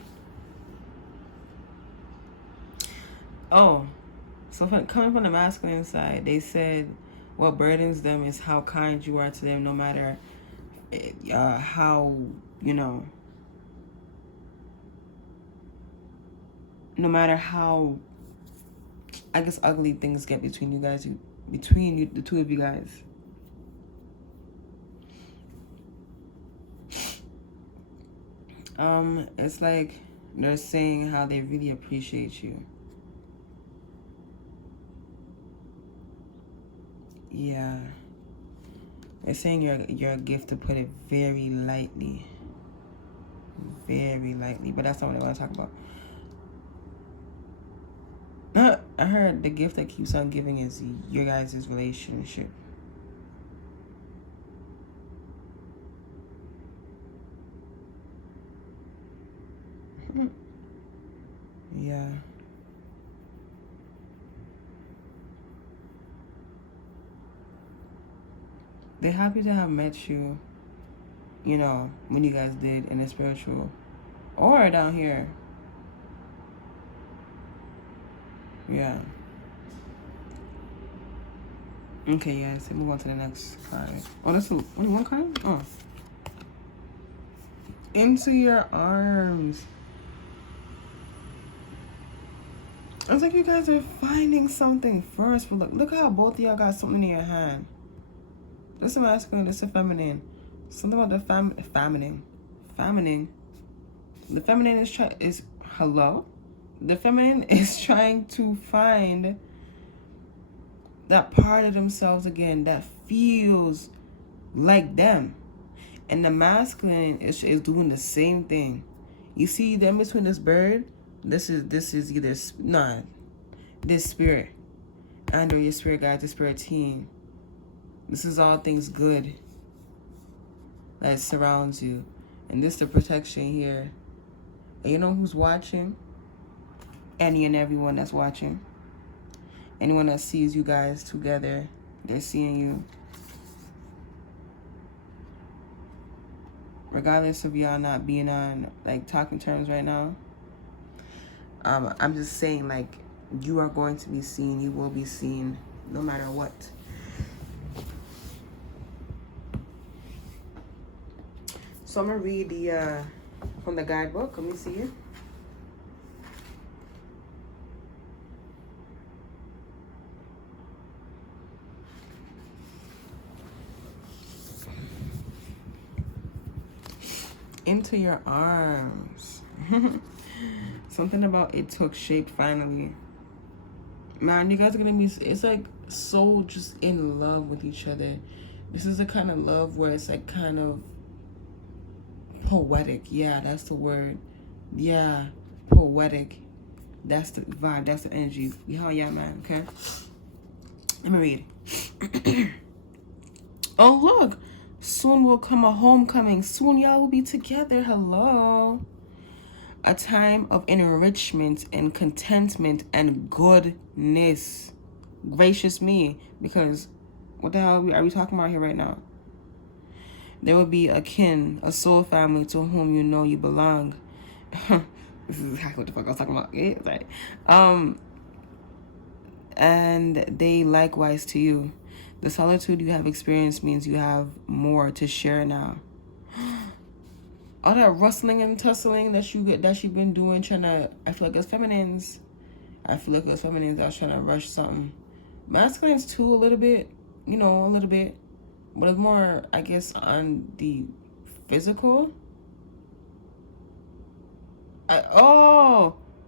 Oh, so coming from the masculine side, they said what burdens them is how kind you are to them, no matter how, you know, no matter how, I guess, ugly things get between you guys, between you, the two of you guys. It's like they're saying how they really appreciate you. Yeah. They're saying you're a gift, to put it very lightly. Very lightly. But that's not what I want to talk about. I heard the gift that keeps on giving is your guys' relationship. Yeah. They're happy to have met you, you know, when you guys did in the spiritual or down here. Yeah. Okay, guys, move on to the next card. Oh, that's only one card? Oh. Into your arms. It's like you guys are finding something first. But look how both of y'all got something in your hand. This is masculine, this is feminine. Something about the feminine. The feminine is hello? The feminine is trying to find that part of themselves again that feels like them. And the masculine is doing the same thing. You see them between this bird? This is either this spirit and or your spirit guide, your spirit team. This is all things good that surrounds you. And this is the protection here. And you know who's watching? Any and everyone that's watching. Anyone that sees you guys together, they're seeing you. Regardless of y'all not being on, like, talking terms right now. I'm just saying, like, you are going to be seen. You will be seen no matter what. So I'm going to read the from the guidebook. Let me see it. Into your arms. Something about it took shape finally. Man, you guys are gonna be, it's like so just in love with each other. This is the kind of love where it's like kind of poetic. Yeah, that's the word. Yeah, poetic. That's the vibe, that's the energy. Yeah, man, okay? Let me read. Oh, look. Soon will come a homecoming. Soon y'all will be together. Hello. A time of enrichment and contentment and goodness. Gracious me. Because What the hell are we talking about here right now? There will be a kin, a soul family to whom you know you belong. This is exactly what the fuck I was talking about. Yeah, right. And they likewise to you. The solitude you have experienced means you have more to share now. All that rustling and tussling that you've been doing, trying to, I feel like as feminines, I was trying to rush something. Masculines too, a little bit, a little bit, but it's more, I guess, on the physical.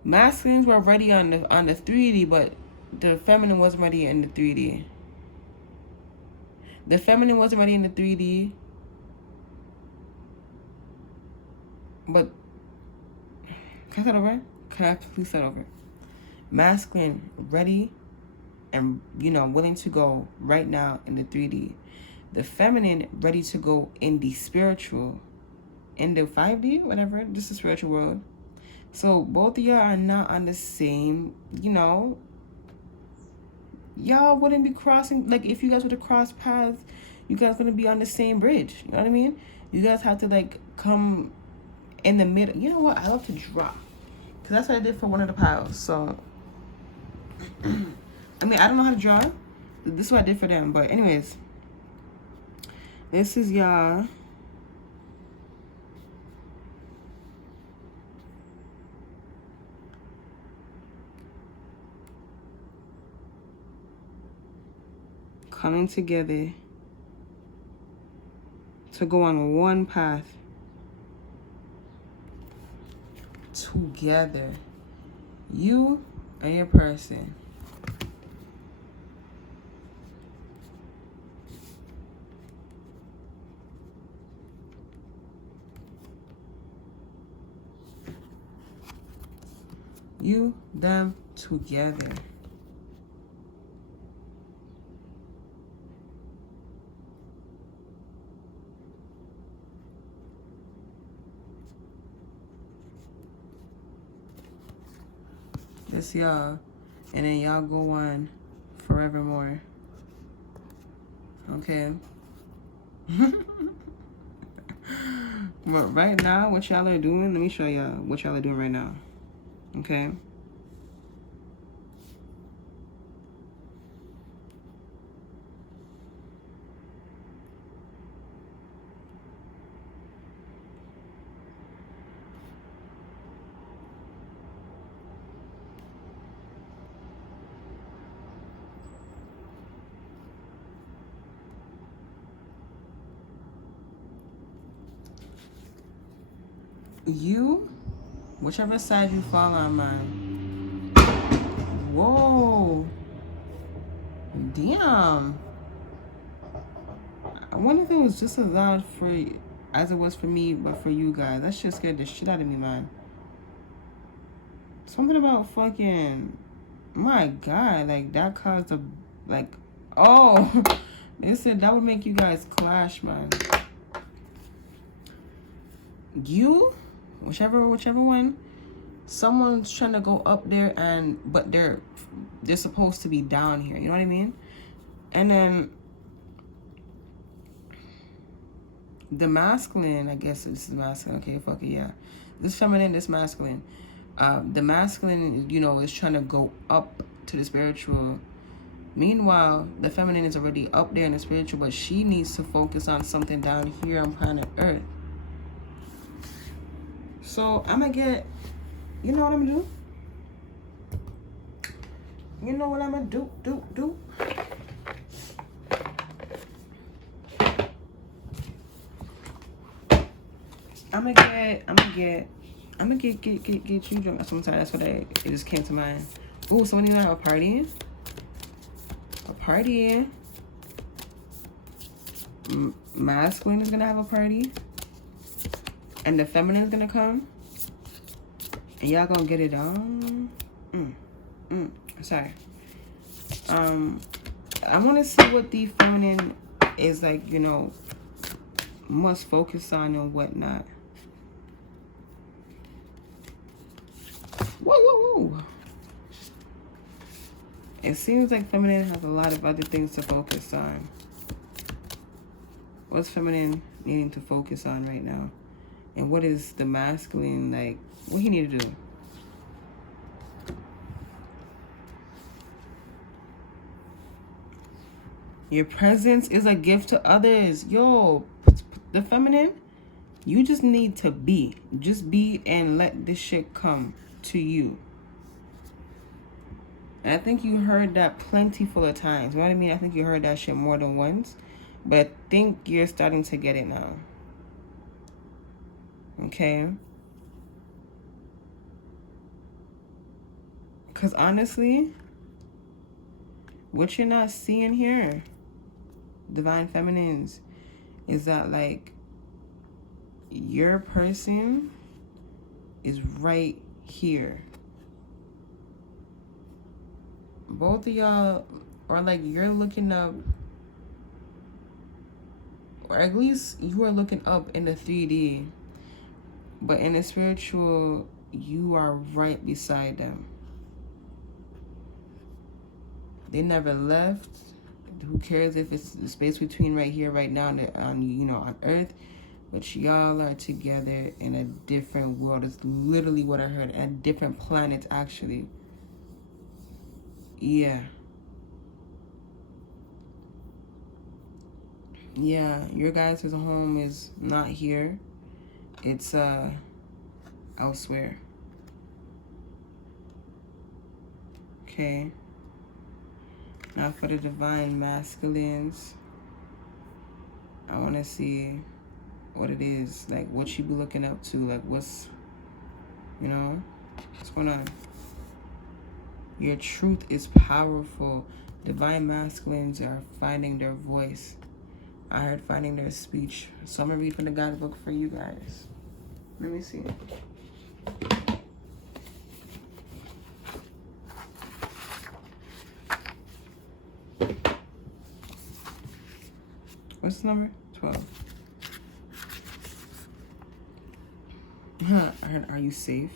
Masculines were ready on the 3D, but the feminine wasn't ready in the 3D. The feminine wasn't ready in the 3D, but can I start over? Can I please start over? Masculine ready and willing to go right now in the 3D. The feminine ready to go in the spiritual, in the 5D, whatever, just the spiritual world. So both of y'all are not on the same, y'all wouldn't be crossing, like if you guys were to cross paths, you guys wouldn't be on the same bridge. You know what I mean? You guys have to like come in the middle. You know what? I love to draw. Because that's what I did for one of the piles. So, I mean, I don't know how to draw. This is what I did for them. But anyways, this is y'all. Coming together to go on one path together. You and your person. You, them, together. That's y'all. And then y'all go on forevermore. Okay. But right now, what y'all are doing, let me show y'all what y'all are doing right now. Okay. You, whichever side you fall on, man. Whoa. Damn. I wonder if it was just as loud as it was for me, but for you guys. That shit scared the shit out of me, man. Something about fucking, my God, like that caused a, like, oh, they said that would make you guys clash, man. You, whichever one, someone's trying to go up there but they're supposed to be down here. You know what I mean? And then the masculine, I guess this is masculine. Okay, fuck it, yeah. This feminine, this masculine. The masculine, is trying to go up to the spiritual. Meanwhile, the feminine is already up there in the spiritual, but she needs to focus on something down here on planet Earth. So I'm gonna get, you know what I'm gonna do? You know what I'm gonna do? I'm gonna get you drunk. Sometimes that's what it just came to mind. Oh, somebody gonna have a party? A party? Masculine is gonna have a party, and the feminine is gonna come, and y'all gonna get it on. Sorry. I want to see what the feminine is like. Must focus on and whatnot. Whoa. It seems like feminine has a lot of other things to focus on. What's feminine needing to focus on right now? And what is the masculine, like, what he need to do? Your presence is a gift to others. Yo, the feminine, you just need to be. Just be and let this shit come to you. And I think you heard that plenty full of times. You know what I mean? I think you heard that shit more than once. But I think you're starting to get it now. Okay? Because honestly, what you're not seeing here, divine feminines, is that like your person is right here. Both of y'all are like, you're looking up, or at least you are looking up in the 3D, but in the spiritual, you are right beside them. They never left. Who cares if it's the space between right here, right now, on Earth? But y'all are together in a different world. It's literally what I heard. A different planet, actually. Yeah. Yeah, your guys' home is not here. It's elsewhere. Okay. Now for the divine masculines, I want to see what it is, like what you be looking up to, like what's going on. Your truth is powerful. Divine masculines are finding their voice. I heard finding their speech. So I'm gonna read from the guidebook for you guys. Let me see. What's the number? 12. I heard, are you safe?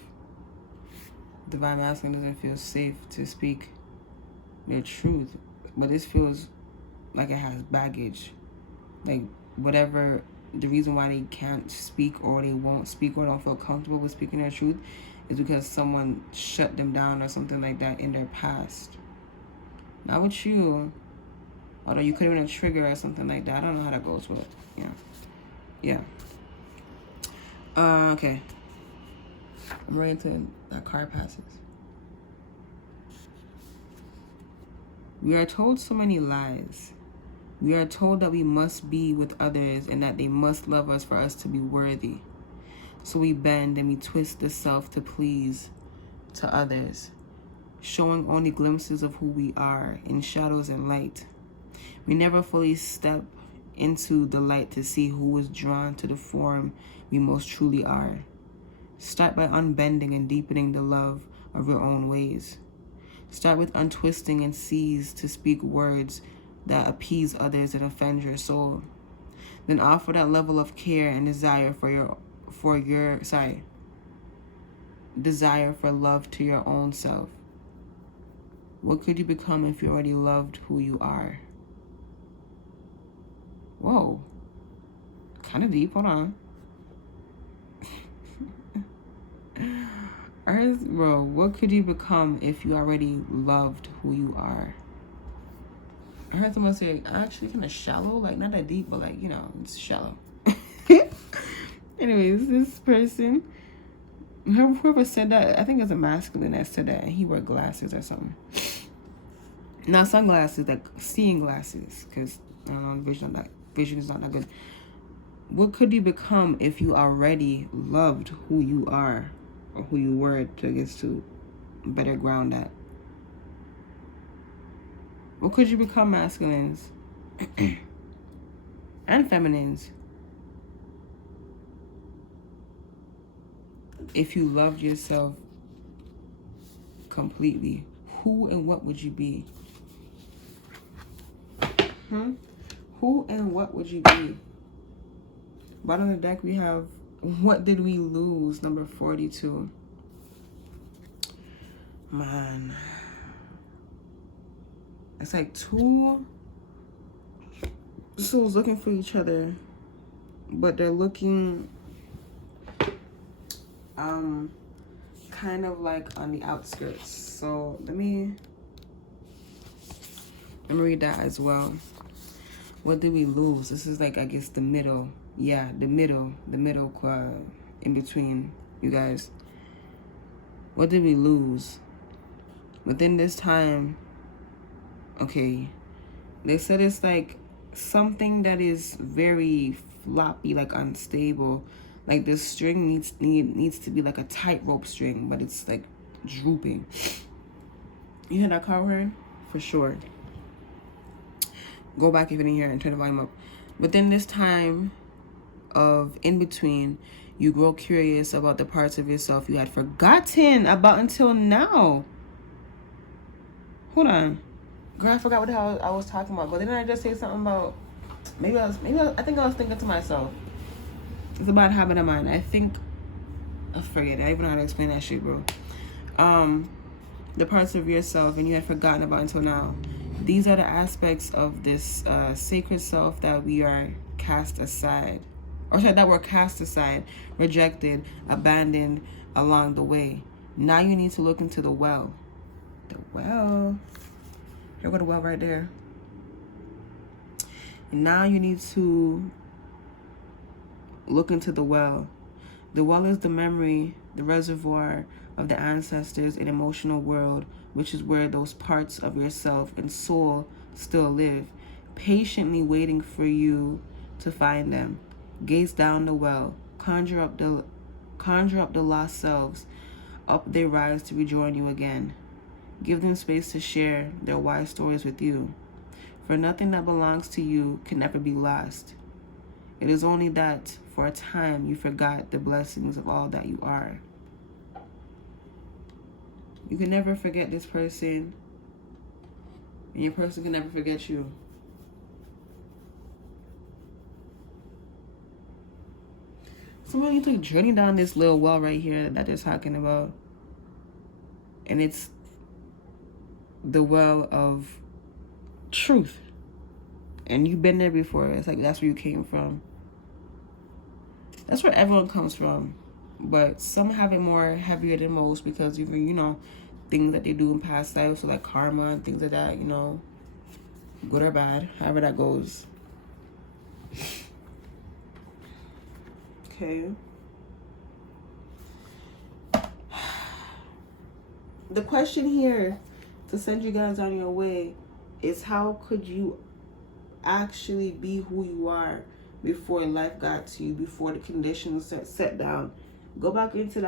Divine masculine doesn't feel safe to speak their truth, but this feels like it has baggage. Like whatever the reason why they can't speak or they won't speak or don't feel comfortable with speaking their truth is because someone shut them down or something like that in their past. Not with you, although you could have been a trigger or something like that. I don't know how that goes with it. Yeah. Okay. I'm ready to that card passes. We are told so many lies. We are told that we must be with others and that they must love us for us to be worthy. So we bend and we twist the self to please to others, showing only glimpses of who we are in shadows and light. We never fully step into the light to see who is drawn to the form we most truly are. Start by unbending and deepening the love of your own ways. Start with untwisting and cease to speak words that appease others and offend your soul. Then offer that level of care and desire desire for love to your own self. What could you become if you already loved who you are? Whoa. Kind of deep. Hold on. Earth, bro, what could you become if you already loved who you are? I heard someone say, actually kind of shallow, like not that deep, but like, it's shallow. Anyways, this person, whoever said that, I think it's a masculine that said that, and he wore glasses or something. Not sunglasses, like seeing glasses, because vision is not that good. What could you become if you already loved who you are, or who you were, to get to better ground that? What could you become, masculines and feminines, if you loved yourself completely? Who and what would you be? Who and what would you be? Bottom of the deck, we have, what did we lose? Number 42. Man. It's like two souls looking for each other, but they're looking kind of like on the outskirts. So let me read that as well. What did we lose? This is like, I guess, the middle. Yeah, the middle in between, you guys. What did we lose? Within this time, okay, they said it's like something that is very floppy, like unstable. Like this string needs to be like a tightrope string, but it's like drooping. You hear that car horn? For sure. Go back if you didn't hear it and turn the volume up. Within this time of in between, you grow curious about the parts of yourself you had forgotten about until now. Hold on. Girl, I forgot what the hell I was talking about. But didn't I just say something about... I think I was thinking to myself. It's a bad habit of mine. I think... I forget it. I even know how to explain that shit, bro. The parts of yourself and you had forgotten about until now. These are the aspects of this sacred self that we are cast aside. Or sorry, that were cast aside, rejected, abandoned along the way. Now you need to look into the well. The well. Here go the well right there. And now you need to look into the well. The well is the memory, the reservoir of the ancestors and emotional world, which is where those parts of yourself and soul still live, patiently waiting for you to find them. Gaze down the well, conjure up the lost selves. Up they rise to rejoin you again. Give them space to share their wise stories with you. For nothing that belongs to you can never be lost. It is only that for a time you forgot the blessings of all that you are. You can never forget this person, and your person can never forget you. Somebody took a journey down this little well right here that they're talking about. And it's the well of truth. And you've been there before. It's like that's where you came from. That's where everyone comes from. But some have it more heavier than most because even, things that they do in past lives, so like karma and things like that, good or bad, however that goes. Okay. The question here to send you guys on your way is, how could you actually be who you are before life got to you, before the conditions set down? Go back into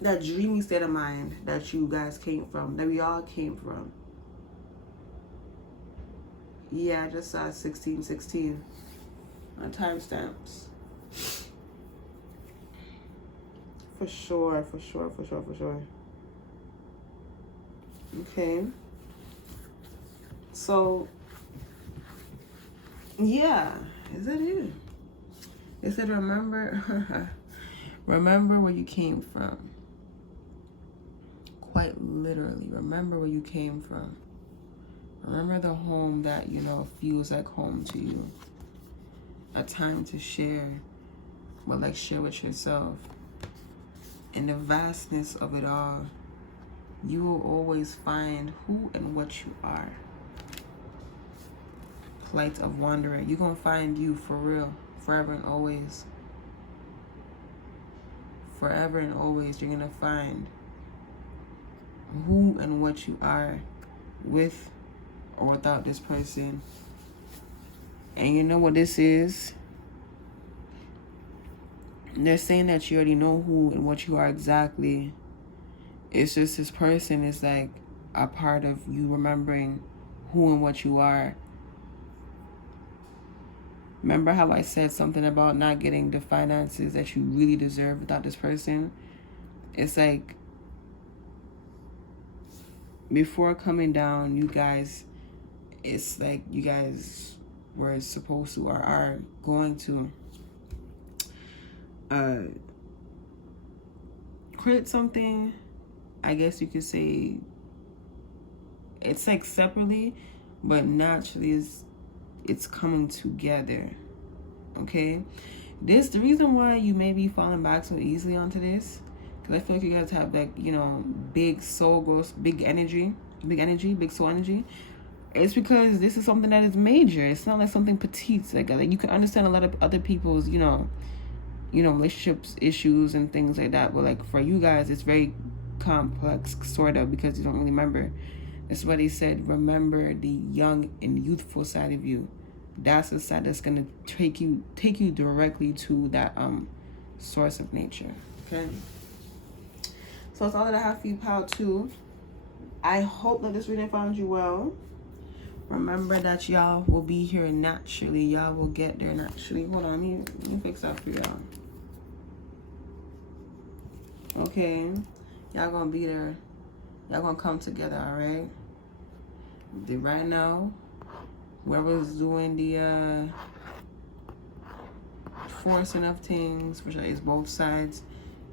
that dreamy state of mind that you guys came from, that we all came from. Yeah, I just saw 1616 on timestamps. For sure. Okay. So, yeah, is that it? It said, remember, remember where you came from. Quite literally, remember where you came from. Remember the home that, feels like home to you. A time to share, but like share with yourself. In the vastness of it all, you will always find who and what you are. Plight of wanderer. You're going to find you for real, forever and always. Forever and always, you're going to find who and what you are with or without this person. And you know what this is? They're saying that you already know who and what you are exactly. It's just this person is like a part of you remembering who and what you are. Remember how I said something about not getting the finances that you really deserve without this person? It's like, before coming down, you guys, it's like you guys were supposed to or are going to create something, I guess you could say, it's like separately, but naturally it's coming together. Okay, the reason why you may be falling back so easily onto this, because I feel like you guys have like, you know, big soul growth, big big soul energy. It's because this is something that is major. It's not like something petite. Like you can understand a lot of other people's, relationships issues and things like that. But like for you guys, it's very complex, sort of, because you don't really remember. That's what he said. Remember the young and youthful side of you. That's the side that's gonna take you directly to that source of nature. Okay. So it's all that I have for you, pal. Too. I hope that this reading found you well. Remember that y'all will be here naturally. Y'all will get there naturally. Hold on, let me fix that for y'all. Okay, y'all gonna be there. Y'all gonna come together, all right? Right now, whoever's doing the forcing of things, which is both sides,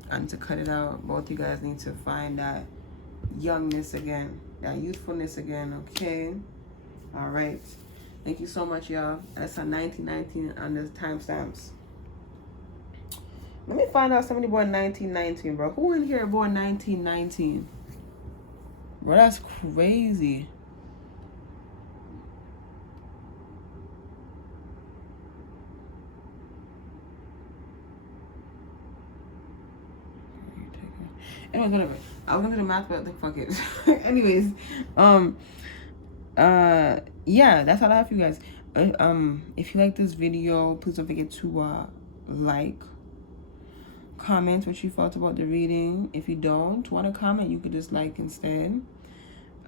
I need to cut it out. Both you guys need to find that youngness again, that youthfulness again, okay? All right. Thank you so much, y'all. That's on 1919 on the timestamps. Let me find out somebody born 1919, bro. Who in here born 1919? Bro, that's crazy. Anyways, whatever. I was gonna do the math, but like, fuck it. Anyways, yeah, that's all I have for you guys. If you like this video, please don't forget to like, comment what you felt about the reading. If you don't want to comment, you could just like instead.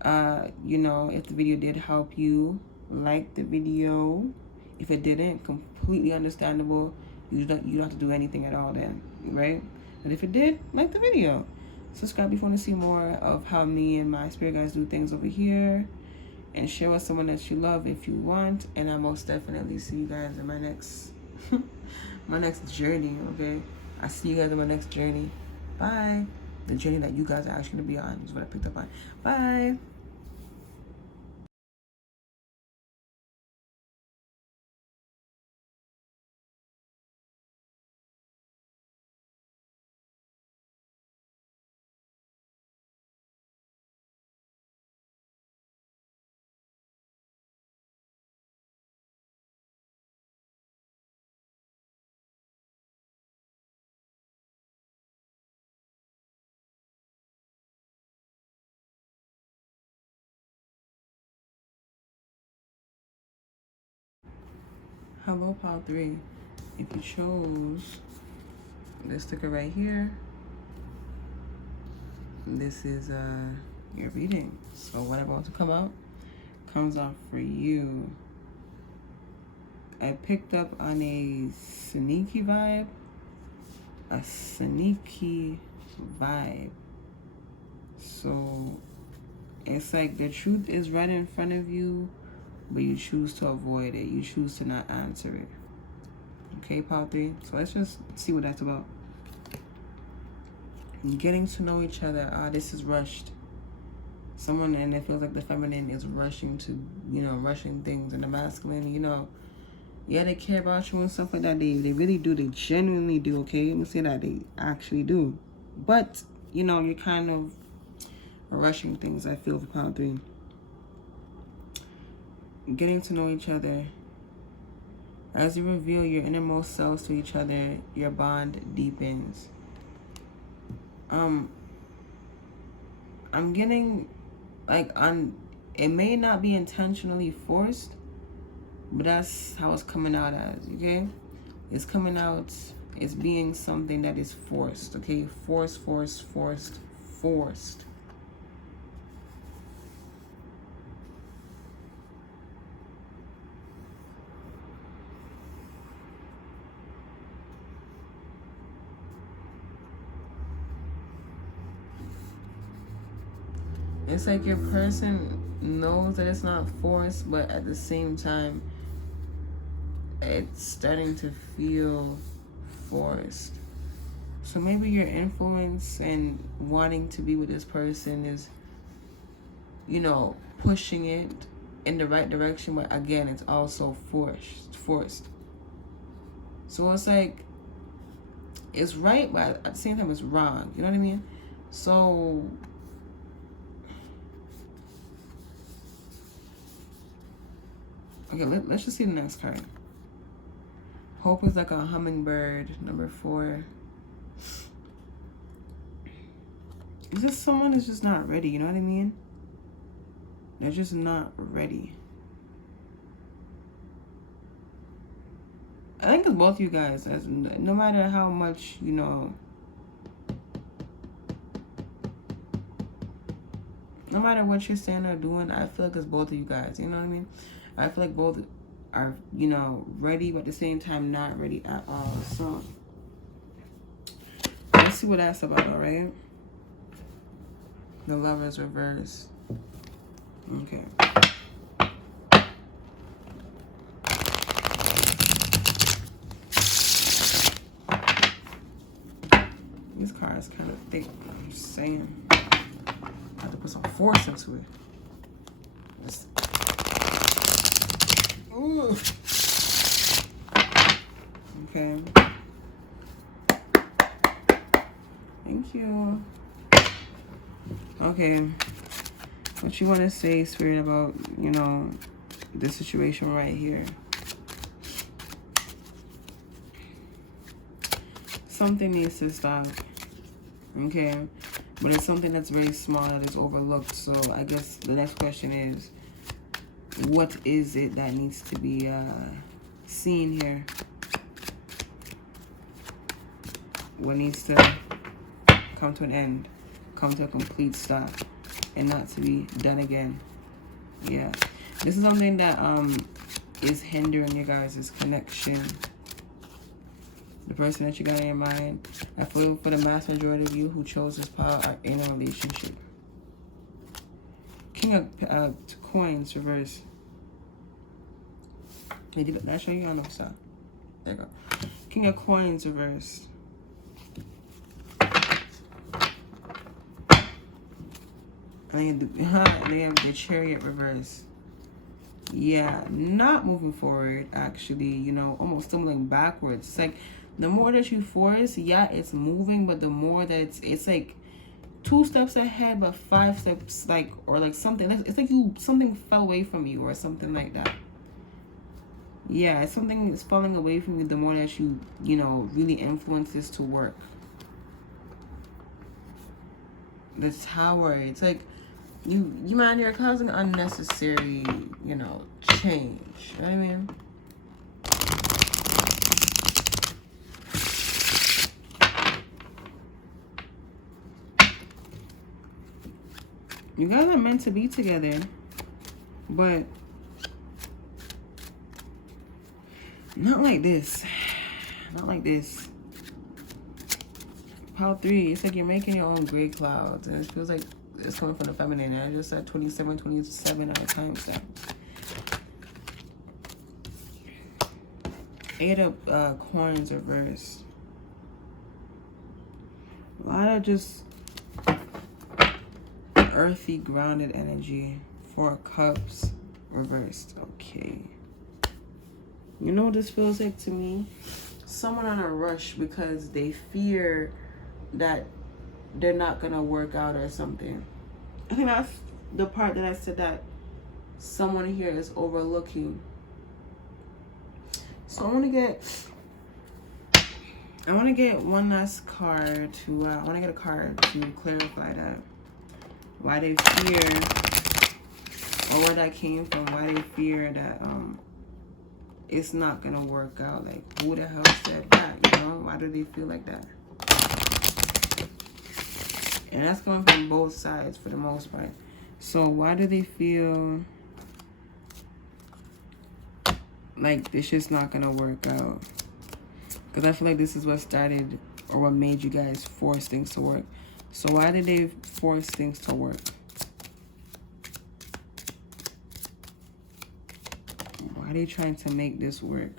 If the video did help you, like the video. If it didn't, completely understandable. You don't have to do anything at all then, right? But if it did, like the video. Subscribe if you want to see more of how me and my spirit guides do things over here. And share with someone that you love if you want. And I most definitely see you guys in my next my next journey, okay? I see you guys in my next journey. Bye. The journey that you guys are actually going to be on is what I picked up on. Bye. Hello, Pile 3. If you chose this sticker right here, this is your reading. So whatever wants to come out, comes out for you. I picked up on a sneaky vibe. So it's like the truth is right in front of you, but you choose to avoid it. You choose to not answer it. Okay, Pile 3. So let's just see what that's about. Getting to know each other. This is rushed. Someone, and it feels like the feminine is rushing to, rushing things, and the masculine, yeah, they care about you and stuff like that. They really do. They genuinely do, okay? Let me say that. They actually do. But, you're kind of rushing things, I feel, for Pile 3. Getting to know each other. As you reveal your innermost selves to each other, your bond deepens. I'm getting, it may not be intentionally forced, but that's how it's coming out as, okay? It's coming out, it's being something that is forced, okay? Forced. It's like your person knows that it's not forced, but at the same time, it's starting to feel forced. So maybe your influence and wanting to be with this person is, pushing it in the right direction, but again, it's also forced. So it's like, it's right, but at the same time, it's wrong. You know what I mean? So, okay, let's just see the next card. Hope is like a hummingbird, number 4. Is this someone is just not ready? You know what I mean? They're just not ready. I think it's both you guys. No matter how much, no matter what you're saying or doing, I feel like it's both of you guys. You know what I mean? I feel like both are, ready, but at the same time not ready at all. So let's see what that's about, all right? The Lovers reverse. Okay. This card is kind of thick. I'm just saying. I have to put some force into it. Ooh. Okay. Thank you. Okay. What you want to say, Spirit, about, this situation right here? Something needs to stop. Okay. But it's something that's very small that is overlooked. So I guess the next question is, what is it that needs to be seen here? What needs to come to an end, come to a complete stop, and not to be done again? Yeah, this is something that is hindering your guys' connection. The person that you got in your mind. I feel for the mass majority of you who chose this power are in a relationship. King of Coins reverse. Did I show you? I know, so there you go. King of Coins reverse. And they have the Chariot reverse. Yeah, not moving forward, actually, almost stumbling backwards. It's like the more that you force, yeah, it's moving, but the more that it's like 2 steps ahead, but 5 steps, or something. It's like something fell away from you or something like that. Yeah, something is falling away from you the more that you, really influence this to work. The Tower, it's like you man, you're causing unnecessary, change. You know what I mean? You guys are meant to be together, but not like this. Not like this. Pile 3, it's like you're making your own gray clouds, and it feels like it's coming from the feminine. I just said 27 on a timestamp. 8 of Coins reverse. A lot of just earthy, grounded energy. 4 Cups reversed. Okay. You know what this feels like to me? Someone on a rush because they fear that they're not gonna work out or something. I think that's the part that I said that someone here is overlooking. So I want to get one last card to I want to get a card to clarify that. Why they fear, or where that came from, why they fear that it's not gonna work out. Like, who the hell said that? Why do they feel like that? And that's coming from both sides for the most part. So why do they feel like it's just not gonna work out? Because I feel like this is what started or what made you guys force things to work. So why did they force things to work? Why are they trying to make this work?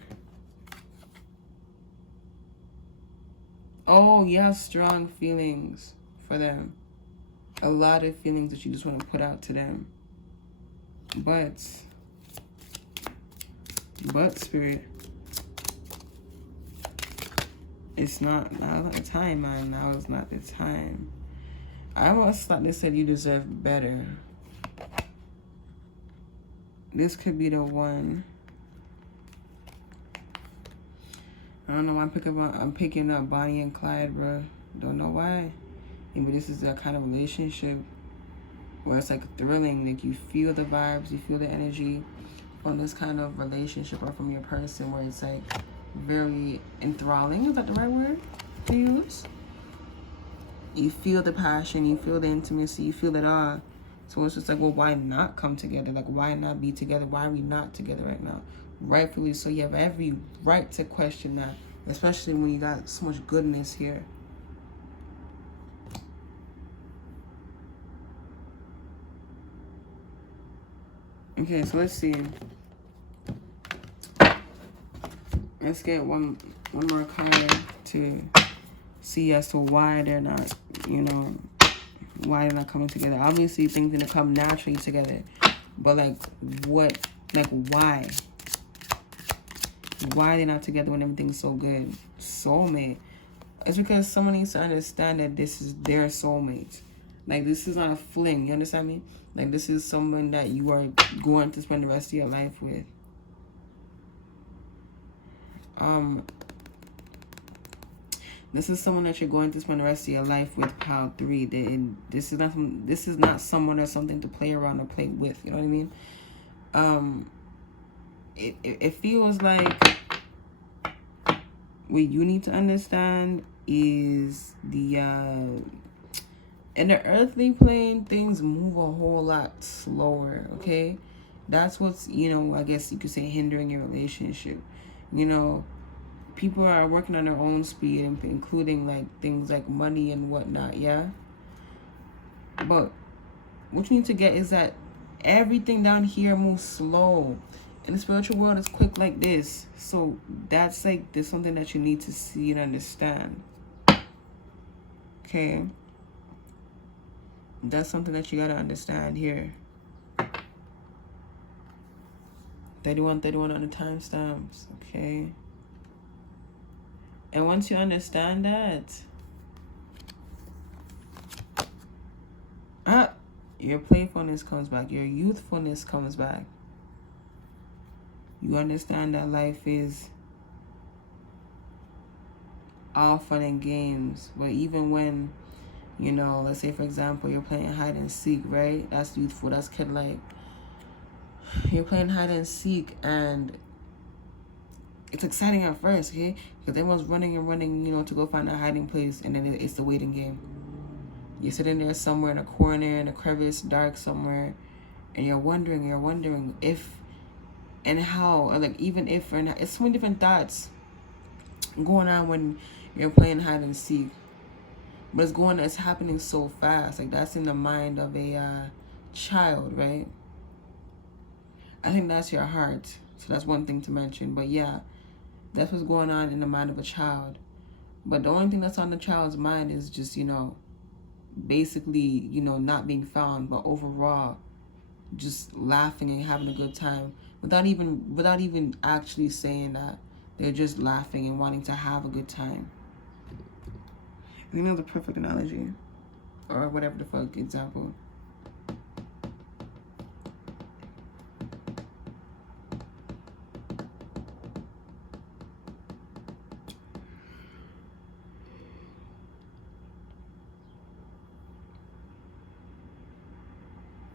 Oh, you have strong feelings for them. A lot of feelings that you just want to put out to them. But spirit, it's not, now is not the time, man. Now is not the time. I almost thought they said you deserve better. This could be the one. I don't know why I'm picking up Bonnie and Clyde, bro. Don't know why. Maybe this is that kind of relationship where it's like thrilling, like you feel the vibes, you feel the energy from this kind of relationship or from your person, where it's like very enthralling. Is that the right word to use? You feel the passion, you feel the intimacy, you feel it all. So it's just like, well, why not come together? Like, why not be together? Why are we not together right now? Rightfully so, you have every right to question that, especially when you got so much goodness here. Okay, so let's see. Let's get one more card to see as to why they're not, why they're not coming together. Obviously, things gonna come naturally together, but like what, like why? Why they're not together when everything's so good? Soulmate. It's because someone needs to understand that this is their soulmate. Like, this is not a fling. You understand me? Like, this is someone that you are going to spend the rest of your life with. This is someone that you're going to spend the rest of your life with, pile 3. This is not someone or something to play around or play with. You know what I mean? It feels like what you need to understand is the in the earthly plane, things move a whole lot slower. Okay, that's what's, I guess you could say, hindering your relationship. People are working on their own speed, including like things like money and whatnot. Yeah, but what you need to get is that everything down here moves slow. In the spiritual world, it's quick like this. So that's like, there's something that you need to see and understand. Okay, that's something that you gotta understand here. 31 on the timestamps. Okay, and once you understand that, your playfulness comes back, your youthfulness comes back. You understand that life is all fun and games, but even when, let's say for example, you're playing hide and seek, right? That's youthful, that's kid-like. You're playing hide and seek, and it's exciting at first, okay? Because everyone's running and running, to go find a hiding place, and then it's the waiting game. You're sitting there somewhere in a corner, in a crevice, dark somewhere, and you're wondering if and how, or like even if or not. It's so many different thoughts going on when you're playing hide and seek, but it's happening so fast. Like, that's in the mind of a child, right? I think that's your heart, so that's one thing to mention. But yeah, that's what's going on in the mind of a child. But the only thing that's on the child's mind is just, basically, not being found, but overall just laughing and having a good time without even actually saying that. They're just laughing and wanting to have a good time. I think that's a perfect analogy, or whatever the fuck example.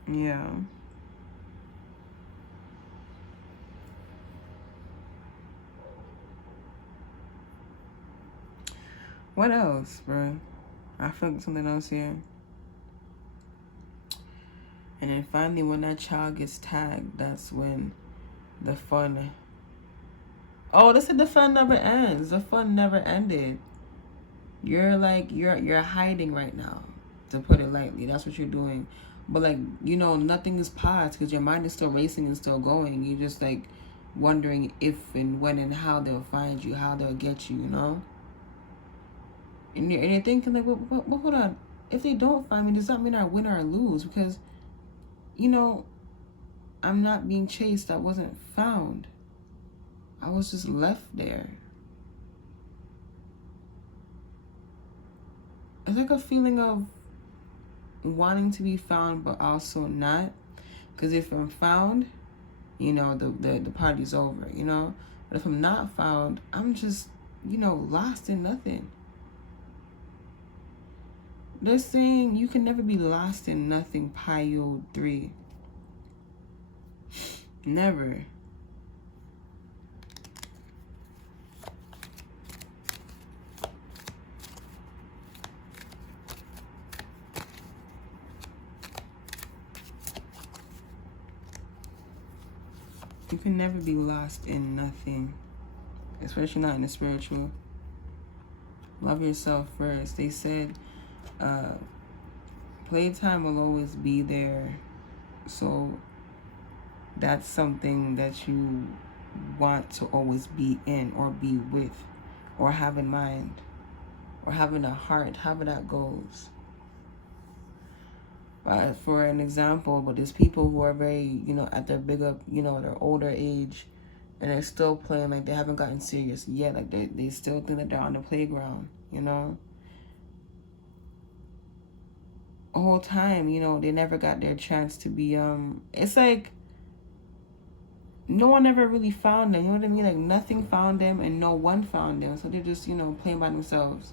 Yeah. What else, bro? I feel like something else here. And then finally, when that child gets tagged, that's when the fun. Oh, they said the fun never ends. The fun never ended. You're like, you're hiding right now, to put it lightly. That's what you're doing. But like, nothing is past, because your mind is still racing and still going. You're just like wondering if and when and how they'll find you, how they'll get you, And you're thinking like, well, hold on. If they don't find me, does that mean I win or I lose? Because, I'm I'm not being chased. I wasn't found. I was just left there. It's like a feeling of wanting to be found, but also not. Because if I'm found, you know, the party's over, you know. But if I'm not found, I'm just, you know, lost in nothing. They're saying you can never be lost in nothing, Pio 3. Never. You can never be lost in nothing, especially not in the spiritual. Love yourself first. They said playtime will always be there, so that's something that you want to always be in or be with or have in mind or have in a heart, however that goes. For an example, but there's people who are very, you know, at their big up, you know, their older age, and they're still playing like they haven't gotten serious yet. Like they still think that they're on the playground, you know. The whole time, you know, they never got their chance to be, it's like no one ever really found them, you know what I mean? Like nothing found them and no one found them. So they're just, you know, playing by themselves.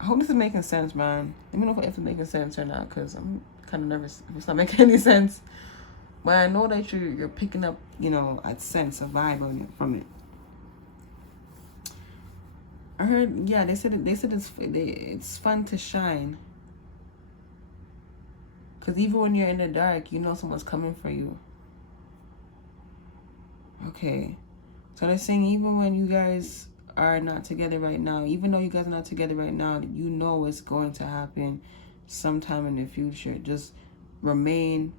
I hope this is making sense, man. Let me know if it's making sense or not, because I'm kind of nervous if it's not making any sense. But I know that you're picking up, you know, a sense, a vibe from it. I heard, yeah, they said it's fun to shine. Because even when you're in the dark, you know someone's coming for you. Okay. So they're saying even when you guys are not together right now, even though you guys are not together right now, you know it's going to happen sometime in the future. Just remain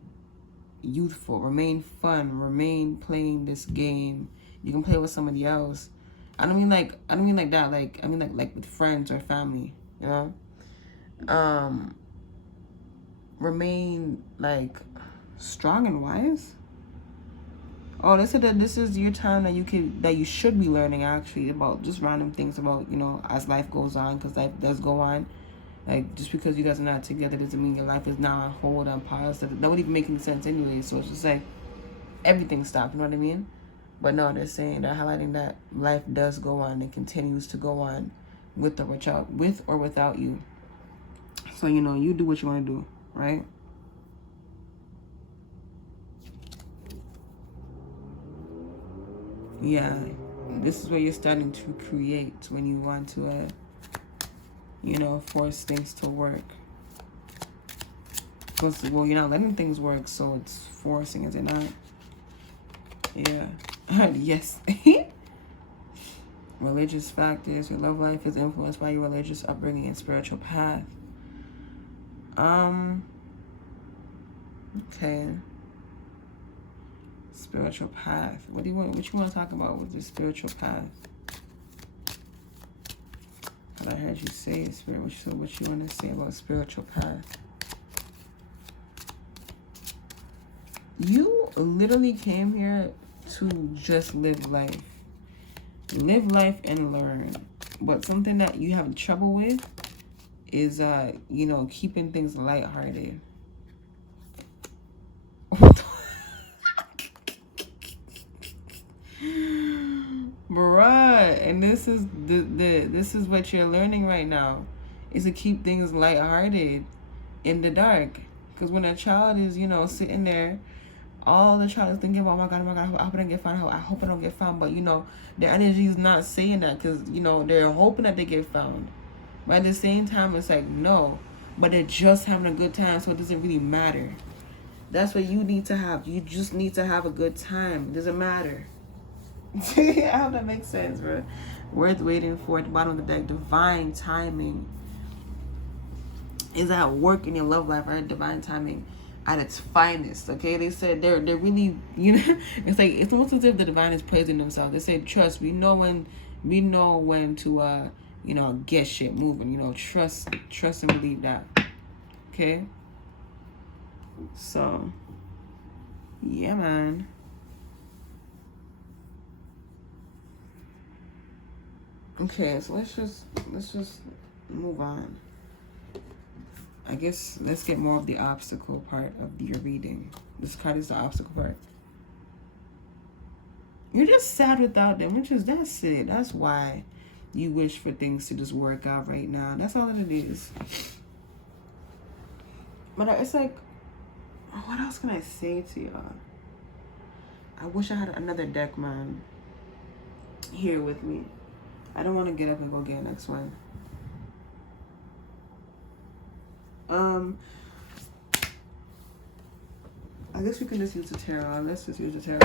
youthful, remain fun, remain playing this game. You can play with somebody else. I don't mean like that. Like I mean like with friends or family, you know. Remain like strong and wise. Oh, they said that this is your time that you should be learning actually about just random things about, you know, as life goes on, because life does go on. Like just because you guys are not together doesn't mean your life is now on hold, on pause. That would even make any sense anyway. So it's just like everything stopped. You know what I mean? But no, they're highlighting that life does go on and continues to go on with or without you. So you know, you do what you want to do, right? Yeah, this is what you're starting to create when you want to, you know, force things to work. Because, well, you're not letting things work, so it's forcing, is it not? Yeah. Yes. Religious factors. Your love life is influenced by your religious upbringing and spiritual path. Okay. Spiritual path. What you want to talk about with the spiritual path? What I heard you say, spirit. What you want to say about spiritual path? You literally came here to just live life. Live life and learn. But something that you have trouble with is, you know, keeping things lighthearted. Bruh, and this is this is what you're learning right now, is to keep things lighthearted in the dark. Because when a child is, you know, sitting there, all the child is thinking about, oh my god, I hope I don't get found. I hope I don't get found. But you know, their energy is not saying that, because you know they're hoping that they get found. But at the same time, it's like no, but they're just having a good time, so it doesn't really matter. That's what you need to have. You just need to have a good time. It doesn't matter. I hope that makes sense, bro. Worth waiting for at the bottom of the deck. Divine timing is at work in your love life, or divine timing at its finest. Okay, they said they're really, you know, it's like it's almost as if the divine is praising themselves. They say trust. We know when to you know, get shit moving. You know, trust and believe that. Okay. So Yeah, man. Okay, so let's just move on. I guess let's get more of the obstacle part of your reading. This card is the obstacle part. You're just sad without them, which is that's it. That's why you wish for things to just work out right now. That's all that it is. But it's like, what else can I say to y'all? I wish I had another deck, man, here with me. I don't want to get up and go get the next one. I guess we can just use the tarot. Let's just use the tarot.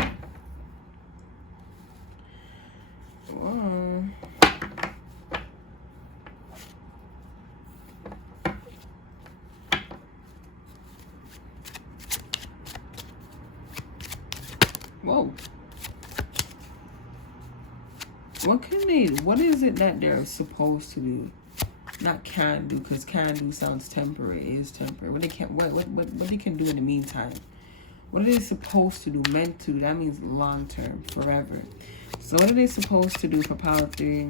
Whoa. Whoa. What is it that they're supposed to do? Not can do, because can do sounds temporary. It is temporary. What they can do in the meantime? What are they supposed to do? Meant to. That means long term, forever. So what are they supposed to do for power 3?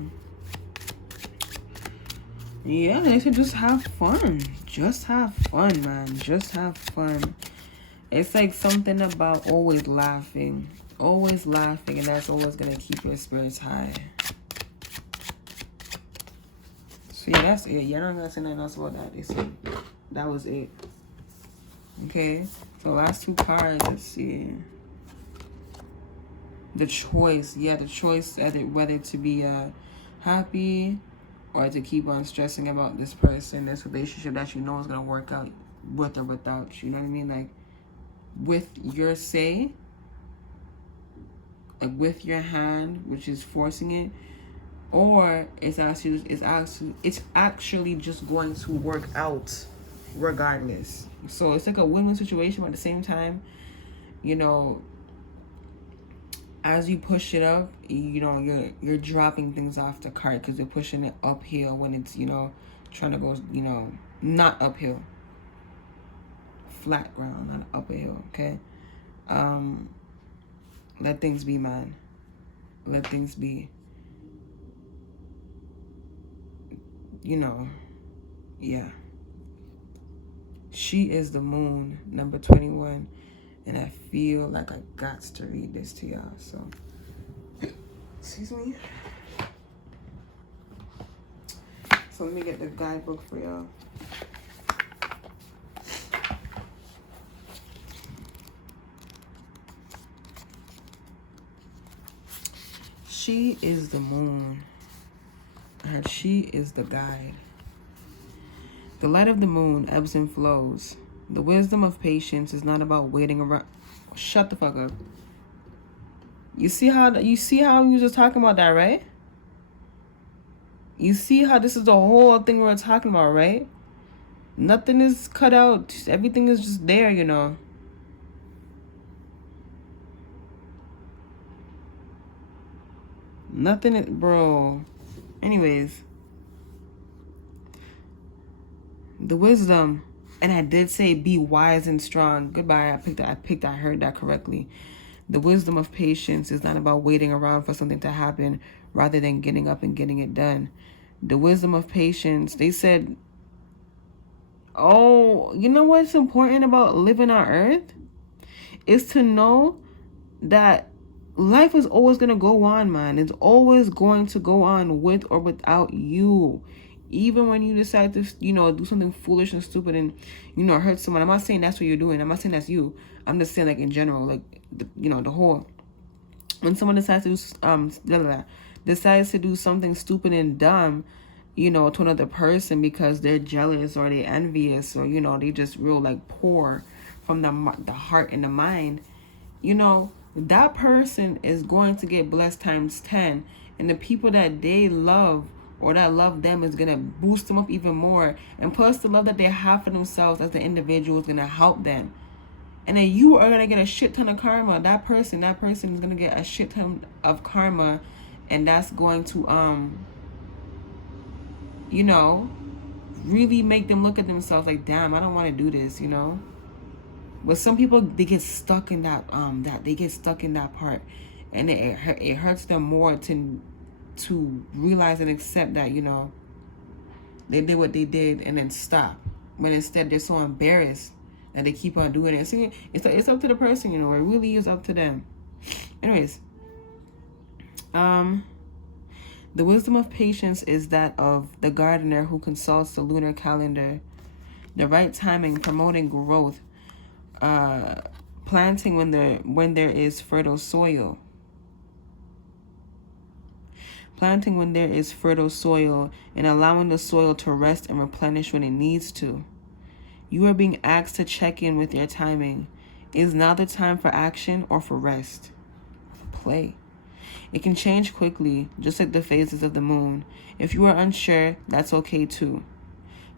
Yeah, they should just have fun. Just have fun, man. Just have fun. It's like something about always laughing. Always laughing, and that's always going to keep your spirits high. So yeah, that's it. Yeah, I don't got to say nothing else about that. That was it. Okay, so last 2 cards, let's see. The choice. Yeah, the choice whether to be happy or to keep on stressing about this person, this relationship that you know is going to work out with or without you. You know what I mean? Like, with your say, like with your hand, which is forcing it, or it's actually just going to work out regardless. So it's like a win-win situation, but at the same time, you know, as you push it up, you know, you're dropping things off the cart because you're pushing it uphill when it's, you know, trying to go, you know, not uphill. Flat ground, not uphill, okay? Let things be, man. Let things be. You know, yeah. She is the moon, number 21. And I feel like I got to read this to y'all, so. Excuse me. So let me get the guidebook for y'all. She is the moon. And she is the guide. The light of the moon ebbs and flows. The wisdom of patience is not about waiting around. Shut the fuck up. You see how you was just talking about that, right? You see how this is the whole thing we're talking about, right? Nothing is cut out. Everything is just there, you know. Nothing, bro. Anyways. The wisdom, and I did say be wise and strong. Goodbye. I heard that correctly. The wisdom of patience is not about waiting around for something to happen rather than getting up and getting it done. The wisdom of patience, they said, oh, you know what's important about living on earth? Is to know that life is always going to go on, man. It's always going to go on with or without you. Even when you decide to, you know, do something foolish and stupid and, you know, hurt someone. I'm not saying that's what you're doing. I'm not saying that's you. I'm just saying, like, in general, like, you know, the whole, when someone decides to do something stupid and dumb, you know, to another person because they're jealous or they're envious or, you know, they just real, like, poor from the heart and the mind, you know, that person is going to get blessed times 10. And the people that they love or that love them is going to boost them up even more. And plus, the love that they have for themselves as the individual is going to help them. And then you are going to get a shit ton of karma. That person is going to get a shit ton of karma. And that's going to, you know, really make them look at themselves like, damn, I don't want to do this, you know. But some people, they get stuck in that they get stuck in that part, and it hurts them more to realize and accept that, you know, they did what they did and then stop. But instead, they're so embarrassed that they keep on doing it. See, it's up to the person, you know. It really is up to them. Anyways, the wisdom of patience is that of the gardener who consults the lunar calendar. The right timing, promoting growth, planting when there is fertile soil. Planting when there is fertile soil, and allowing the soil to rest and replenish when it needs to. You are being asked to check in with your timing. Is now the time for action or for rest? Play. It can change quickly, just like the phases of the moon. If you are unsure, that's okay too.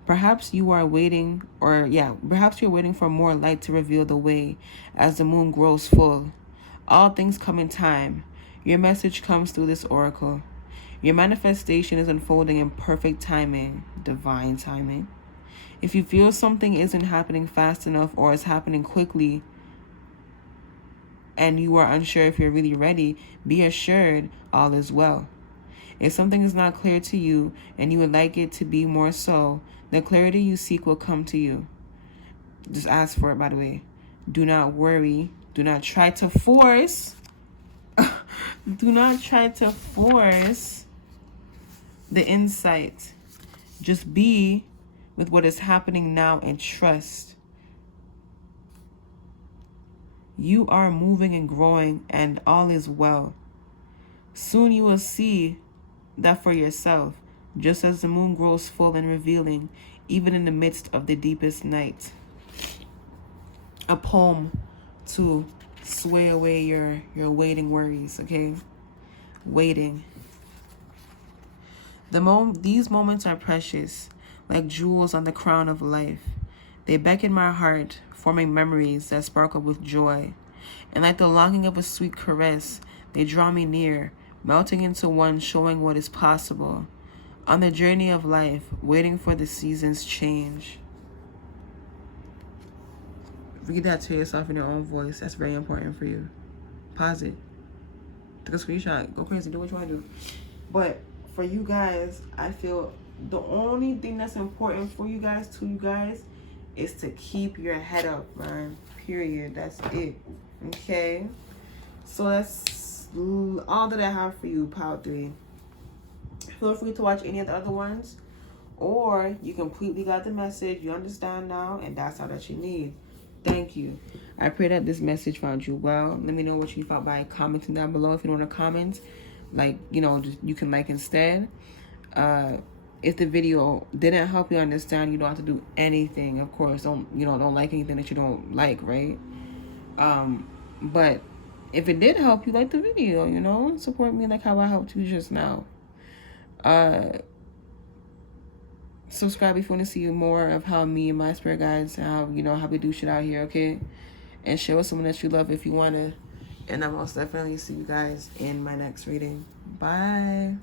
Perhaps you're waiting for more light to reveal the way as the moon grows full. All things come in time. Your message comes through this oracle. Your manifestation is unfolding in perfect timing, divine timing. If you feel something isn't happening fast enough or is happening quickly, and you are unsure if you're really ready, be assured all is well. If something is not clear to you and you would like it to be more so, the clarity you seek will come to you. Just ask for it, by the way. Do not worry. Do not try to force. Do not try to force the insight. Just be with what is happening now and trust. You are moving and growing, and all is well. Soon you will see that for yourself, just as the moon grows full and revealing, even in the midst of the deepest night. A poem to sway away your waiting worries, okay? Waiting. These moments are precious, like jewels on the crown of life. They beckon my heart, forming memories that sparkle with joy. And like the longing of a sweet caress, they draw me near, melting into one, showing what is possible. On the journey of life, waiting for the seasons change. Read that to yourself in your own voice. That's very important for you. Pause it. Take a screenshot. Go crazy. Do what you want to do. But for you guys, I feel the only thing that's important for you guys, is to keep your head up, man. Period. That's it. Okay? So that's all that I have for you, Power 3. Feel free to watch any of the other ones, or you completely got the message, you understand now, and that's all that you need. Thank you. I pray that this message found you well. Let me know what you thought by commenting down below. If you don't want to comment, you can like instead. If the video didn't help you understand, you don't have to do anything. Of course, don't like anything that you don't like, right? But if it did help you, like the video, support me like how I helped you just now. Subscribe if you want to see more of how me and my spirit guides, how we do shit out here, okay? And share with someone that you love if you want to. And I most definitely see you guys in my next reading. Bye.